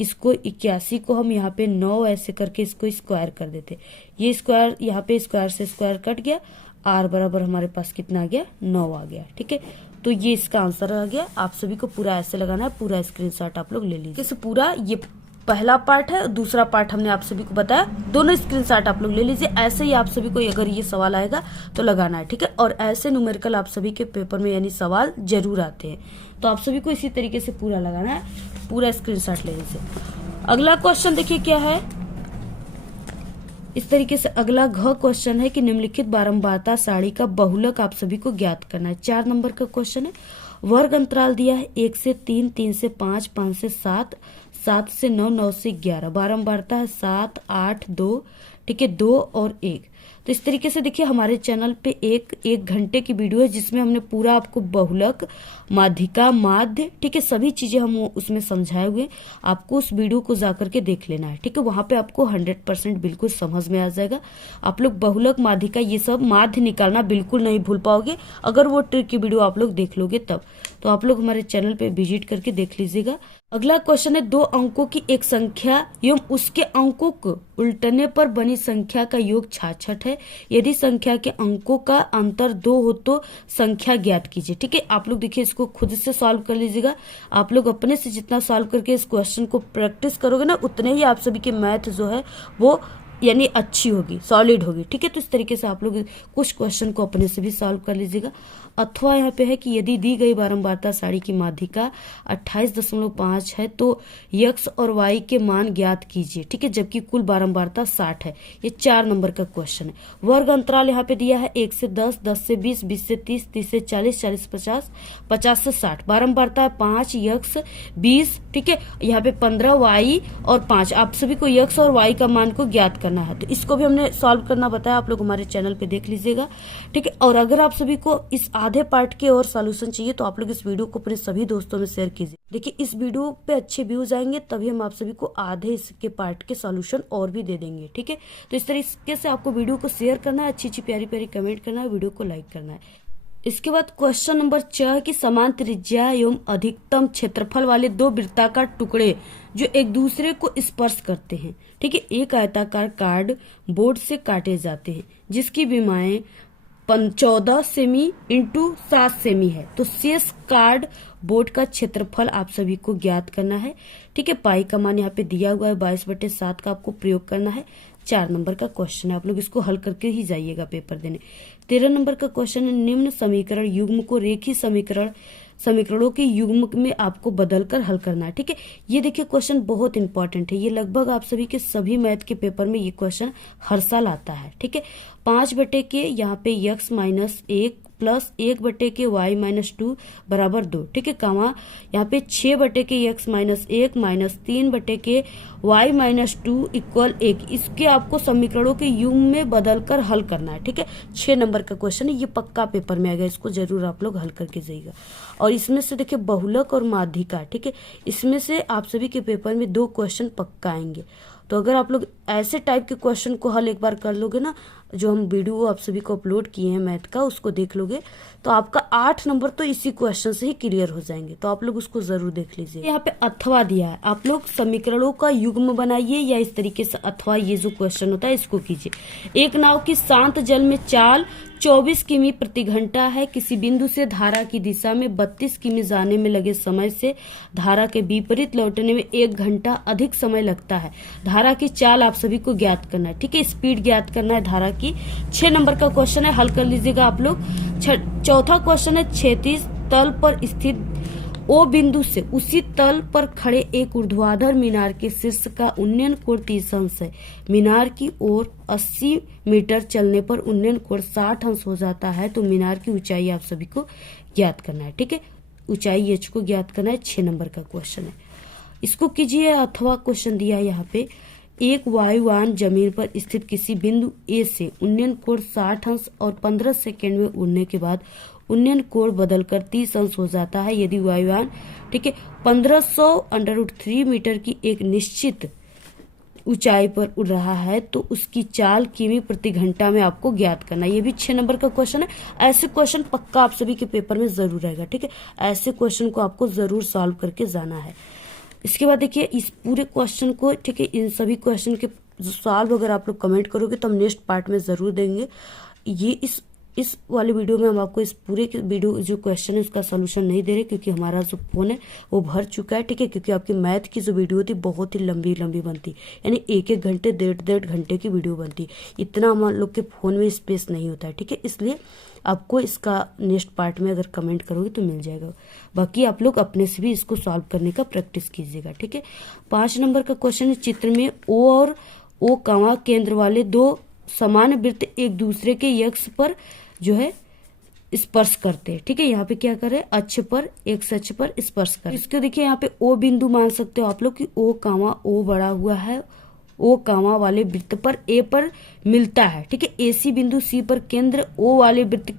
इसको 81 को हम यहाँ पे 9 ऐसे करके इसको स्क्वायर कर देते, ये स्क्वायर यहाँ पे स्क्वायर से स्क्वायर कट गया, R बराबर हमारे पास कितना आ गया 9 आ गया, ठीक है। तो ये इसका आंसर आ गया। आप सभी को पूरा ऐसे लगाना है, पूरा स्क्रीनशॉट आप लोग ले लीजिए। जैसे पूरा ये पहला पार्ट है, दूसरा पार्ट हमने आप सभी को बताया, दोनों स्क्रीनशॉट आप लोग ले लीजिए। ऐसे ही आप सभी को अगर ये सवाल आएगा तो लगाना है, ठीक है। और ऐसे न्यूमेरिकल आप सभी के पेपर में यानी सवाल जरूर आते हैं, तो आप सभी को इसी तरीके से पूरा लगाना है, पूरा स्क्रीनशॉट ले लीजिए। अगला क्वेश्चन देखिए क्या है, इस तरीके से अगला घ क्वेश्चन है कि निम्नलिखित बारंबारता सारणी का बहुलक आप सभी को ज्ञात करना है। 4 नंबर का क्वेश्चन है, वर्ग अंतराल दिया है 1 से 3, 3 से 5, 5 से 7, 7 से 9, 9 से 11, बारंबारता है 7, 8, 2, ठीक है, 2 और 1। तो इस तरीके से देखिए हमारे चैनल पे एक घंटे की वीडियो है जिसमें हमने पूरा आपको बहुलक, माध्यिका, माध्य, ठीक है, सभी चीजें हम उसमें समझाए हुए, आपको उस वीडियो को जाकर के देख लेना है, ठीक है। वहां पे आपको 100% बिल्कुल समझ में आ जाएगा। आप लोग बहुलक, माध्यिका ये सब माध्य निकालना बिल्कुल नहीं भूल पाओगे अगर वो ट्रिक की वीडियो आप लोग देख लोगे तब। तो आप लोग हमारे चैनल पे विजिट करके देख लीजिएगा। अगला क्वेश्चन है, 2 अंकों की एक संख्या एवं उसके अंकों को उल्टने पर बनी संख्या का योग 66 है। यदि संख्या के अंकों का अंतर 2 हो तो संख्या ज्ञात कीजिए, ठीक है। आप लोग देखिए इसको खुद से सॉल्व कर लीजिएगा। आप लोग अपने से जितना सॉल्व करके इस क्वेश्चन को प्रैक्टिस करोगे ना, उतने ही आप सभी की मैथ जो है वो यानी अच्छी होगी, सॉलिड होगी, ठीक है। तो इस तरीके से आप लोग कुछ क्वेश्चन को अपने से भी सॉल्व कर लीजिएगा। अथवा यहाँ पे है कि यदि दी गई बारंबारता सारणी की माध्यिका 28.5 है तो x और y के मान ज्ञात कीजिए, ठीक है, जबकि कुल बारंबारता 60 है। ये 4 नंबर का क्वेश्चन है। वर्ग अंतराल यहाँ पे दिया है 1 से 10, 10 से 20, 20 से 30, 30 से 40, 40 से 50, 50 से 60, बारंबारता है 5 x 20, ठीक है, यहाँ पे 15 y और 5। आप सभी को x और y का मान को ज्ञात करना है, तो इसको भी हमने सॉल्व करना बताया, आप लोग हमारे चैनल पे देख लीजिएगा, ठीक है। और अगर आप सभी को इस आधे पार्ट के और सॉल्यूशन चाहिए तो आप लोग इस वीडियो को अपने सभी दोस्तों में शेयर कीजिए। देखिए इस वीडियो पे अच्छे व्यूज आएंगे तभी हम आप सभी को आधे इसके पार्ट के सॉल्यूशन और भी दे देंगे, ठीक है। तो इस तरीके से आपको वीडियो को शेयर करना है, अच्छी अच्छी प्यारी प्यारी कमेंट करना है, वीडियो को लाइक करना है। इसके बाद क्वेश्चन नंबर 6 की समान त्रिज्या एवं अधिकतम क्षेत्रफल वाले दो वृत्ताकार टुकड़े जो एक दूसरे को स्पर्श करते हैं, ठीक है, एक आयताकार कार्ड बोर्ड से काटे जाते हैं जिसकी विमाएं 14 सेमी इंटू 7 सेमी है। तो शेष कार्ड बोर्ड का क्षेत्रफल आप सभी को ज्ञात करना है, ठीक है। पाई का मान यहाँ पे दिया हुआ है 22/7 का आपको प्रयोग करना है। 4 नंबर का क्वेश्चन है, आप लोग इसको हल करके ही जाइएगा पेपर देने। 13 नंबर का क्वेश्चन है, निम्न समीकरण युग्म को रेखीय समीकरणों के युग्म में आपको बदलकर हल करना है, ठीक है। ये देखिए क्वेश्चन बहुत इंपॉर्टेंट है, ये लगभग आप सभी के सभी मैथ के पेपर में ये क्वेश्चन हर साल आता है, ठीक है। 5/के यहाँ पे x-1 प्लस 1/के y-2 बराबर 2, ठीक है, कामा यहाँ पे 6/के x-1 माइनस 3/के y-2 इक्वल 1। इसके आपको समीकरणों के युग्म में बदलकर हल करना है, ठीक है। 6 नंबर का क्वेश्चन है, ये पक्का पेपर में आएगा, इसको जरूर आप लोग हल करके जाइएगा। और इसमें से देखिए बहुलक और माध्यिका, ठीक है, इसमें से आप सभी के पेपर में 2 क्वेश्चन पक्का आएंगे। तो अगर आप लोग ऐसे टाइप के क्वेश्चन को हल एक बार कर लोगे ना, जो हम वीडियो आप सभी को अपलोड किए हैं मैथ का, उसको देख लोगे तो आपका 8 नंबर तो इसी क्वेश्चन से ही क्लियर हो जाएंगे। तो आप लोग उसको जरूर देख लीजिए। यहाँ पे अथवा दिया है, आप लोग समीकरणों का युग्म बनाइए या इस तरीके से अथवा ये जो क्वेश्चन होता है इसको कीजिए। एक नाव की शांत जल में चाल 24 किमी प्रति घंटा है। किसी बिंदु से धारा की दिशा में 32 किमी जाने में लगे समय से धारा के विपरीत लौटने में 1 घंटा अधिक समय लगता है। धारा की चाल आप सभी को ज्ञात करना है, ठीक है, स्पीड ज्ञात करना है धारा की। 6 नंबर का क्वेश्चन है, हल कर लीजिएगा आप लोग। चौथा क्वेश्चन है, क्षैतिज तल पर स्थित ओ बिंदु से उसी तल पर खड़े एक ऊर्ध्वाधर मीनार के शीर्ष का उन्नयन कोण 30 अंश है। मीनार की ओर 80 मीटर चलने पर उन्नयन कोण 60 अंश हो जाता है। तो मीनार की ऊंचाई आप सभी को ज्ञात करना है, ठीक है, ऊंचाई h को ज्ञात करना है। 6 नंबर का क्वेश्चन है, इसको कीजिए। अथवा क्वेश्चन दिया है यहाँ पे, एक वायुयान जमीन पर स्थित किसी बिंदु ए से उन्नयन कोण 60 अंश और 15 सेकेंड में उड़ने के बाद उन्नयन कोण बदलकर 30 अंश हो जाता है। यदि वायुयान, ठीक है, 1500√3 मीटर की एक निश्चित ऊंचाई पर उड़ रहा है तो उसकी चाल किमी प्रति घंटा में आपको ज्ञात करना है। ये भी 6 नंबर का क्वेश्चन है। ऐसे क्वेश्चन पक्का आप सभी के पेपर में जरूर रहेगा, ठीक है, ऐसे क्वेश्चन को आपको जरूर सॉल्व करके जाना है। इसके बाद देखिए इस पूरे क्वेश्चन को, ठीक है, इन सभी क्वेश्चन के सॉल्व अगर आप लोग कमेंट करोगे तो हम नेक्स्ट पार्ट में जरूर देंगे। ये इस वाले वीडियो में हम आपको इस पूरे वीडियो जो क्वेश्चन है उसका सोल्यूशन नहीं दे रहे, क्योंकि हमारा जो फोन है वो भर चुका है, ठीक है, क्योंकि आपकी मैथ की जो वीडियो थी बहुत ही लंबी बनती, यानी 1-1 घंटे 1.5 घंटे की वीडियो बनती। इतना हम लोग के फोन में स्पेस नहीं होता है, ठीक है, इसलिए आपको इसका नेक्स्ट पार्ट में अगर कमेंट करोगे तो मिल जाएगा। बाकी आप लोग अपने से भी इसको सॉल्व करने का प्रैक्टिस कीजिएगा, ठीक है। 5 नंबर का क्वेश्चन है, चित्र में O और O कमा केंद्र वाले दो समान वृत्त एक दूसरे के अक्ष पर जो है स्पर्श करते हैं, ठीक है। यहाँ पे क्या करें, अक्ष पर, एक्स अक्ष पर स्पर्श करें। इसको देखिए यहाँ पे O बिंदु मान सकते हो आप लोग कि O कामा O बड़ा हुआ है, O कामा वाले वृत्त पर A पर मिलता है, ठीक है। AC बिंदु C पर केंद्र O वाले वृत्त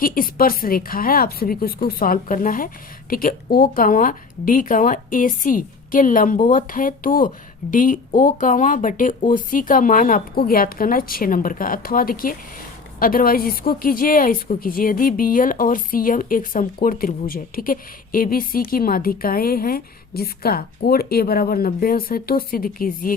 की स्पर्श रेखा है, आप सभी को इसको सॉल्व करना है, ठीक है। O कामा D कामा AC के लंबवत है तो DO कामा बटे OC का मान आपको ज्ञात करना है। 6 नंबर का। अथवा देखिए, अदरवाइज इसको कीजिए या इसको कीजिए। यदि BL और CM एक समकोण त्रिभुज है, ठीक है, ABC की माध्यिकाएं हैं जिसका कोण A बराबर 90 अंश है, तो सिद्ध कीजिए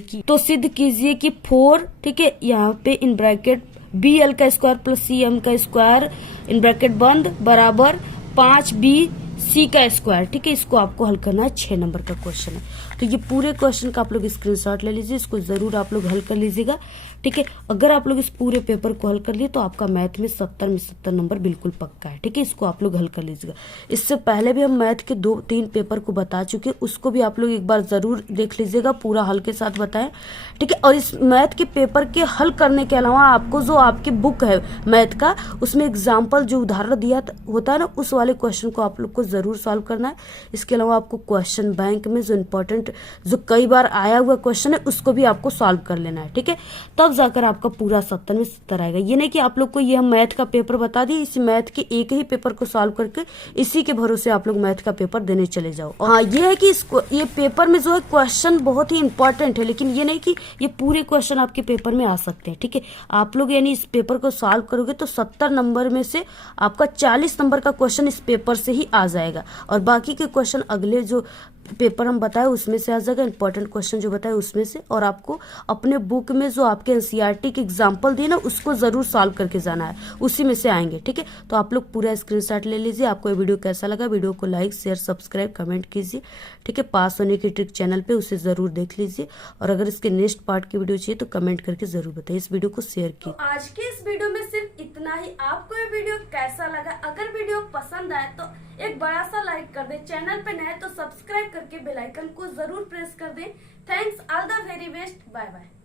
कि 4, ठीक है, यहाँ पे इन ब्रैकेट BL का स्क्वायर प्लस CM का स्क्वायर इन ब्रैकेट बंद बराबर 5BC का स्क्वायर, ठीक है। इसको आपको हल करना है। 6 नंबर का क्वेश्चन है। तो ये पूरे क्वेश्चन का आप लोग स्क्रीनशॉट ले लीजिए, इसको जरूर आप लोग हल कर लीजिएगा, ठीक है। अगर आप लोग इस पूरे पेपर को हल कर लिए तो आपका मैथ में 70 में 70 नंबर बिल्कुल पक्का है, ठीक है। इसको आप लोग हल कर लीजिएगा। इससे पहले भी हम मैथ के 2-3 पेपर को बता चुके, उसको भी आप लोग एक बार जरूर देख लीजिएगा, पूरा हल के साथ बताएं, ठीक है। और इस मैथ के पेपर के हल करने के अलावा आपको जो आपकी बुक है मैथ का, उसमें एग्जाम्पल जो उदाहरण दिया होता है ना, उस वाले क्वेश्चन को आप लोग को जरूर सॉल्व करना है। इसके अलावा आपको क्वेश्चन बैंक में जो इंपॉर्टेंट इंपॉर्टेंट जो कई बार आया हुआ क्वेश्चन है उसको भी आपको सॉल्व कर लेना है, ठीक है। तब जाकर आपका पूरा 70 में 70 आएगा। ये नहीं कि आप लोग को ये हम मैथ का पेपर बता दिए, इस मैथ के एक ही पेपर को सॉल्व करके इसी के भरोसे आप लोग मैथ का पेपर देने चले जाओ। हाँ, ये है कि इसको ये पेपर में जो है क्वेश्चन बहुत ही इंपॉर्टेंट है, लेकिन ये नहीं कि ये पूरे क्वेश्चन आपके पेपर में आ सकते हैं, ठीक है। आप लोग यानी इस पेपर को सॉल्व करोगे तो 70 नंबर में से आपका 40 नंबर का क्वेश्चन इस पेपर से ही आ जाएगा, और बाकी के क्वेश्चन अगले जो पेपर हम बताए उसमें से आ जाएगा, इंपॉर्टेंट क्वेश्चन जो बताए उसमें से। और आपको अपने बुक में जो आपके एनसीईआरटी के एग्जाम्पल दिए ना उसको जरूर सॉल्व करके जाना है, उसी में से आएंगे, ठीक है। तो आप लोग पूरा स्क्रीनशॉट ले लीजिए। आपको ये वीडियो कैसा लगा, वीडियो को लाइक शेयर सब्सक्राइब कमेंट कीजिए, ठीक है। पास होने की ट्रिक चैनल पे उसे जरूर देख लीजिए, और अगर इसके नेक्स्ट पार्ट की वीडियो चाहिए तो कमेंट करके जरूर बताइए। इस वीडियो को शेयर कीजिए। तो आज के इस वीडियो में सिर्फ इतना ही। आपको ये वीडियो कैसा लगा? अगर वीडियो पसंद आए तो एक बड़ा सा लाइक कर दें, चैनल पे नए तो सब्सक्राइब करके बेल आइकन को जरूर प्रेस कर दें। Thanks, all the very best, bye bye.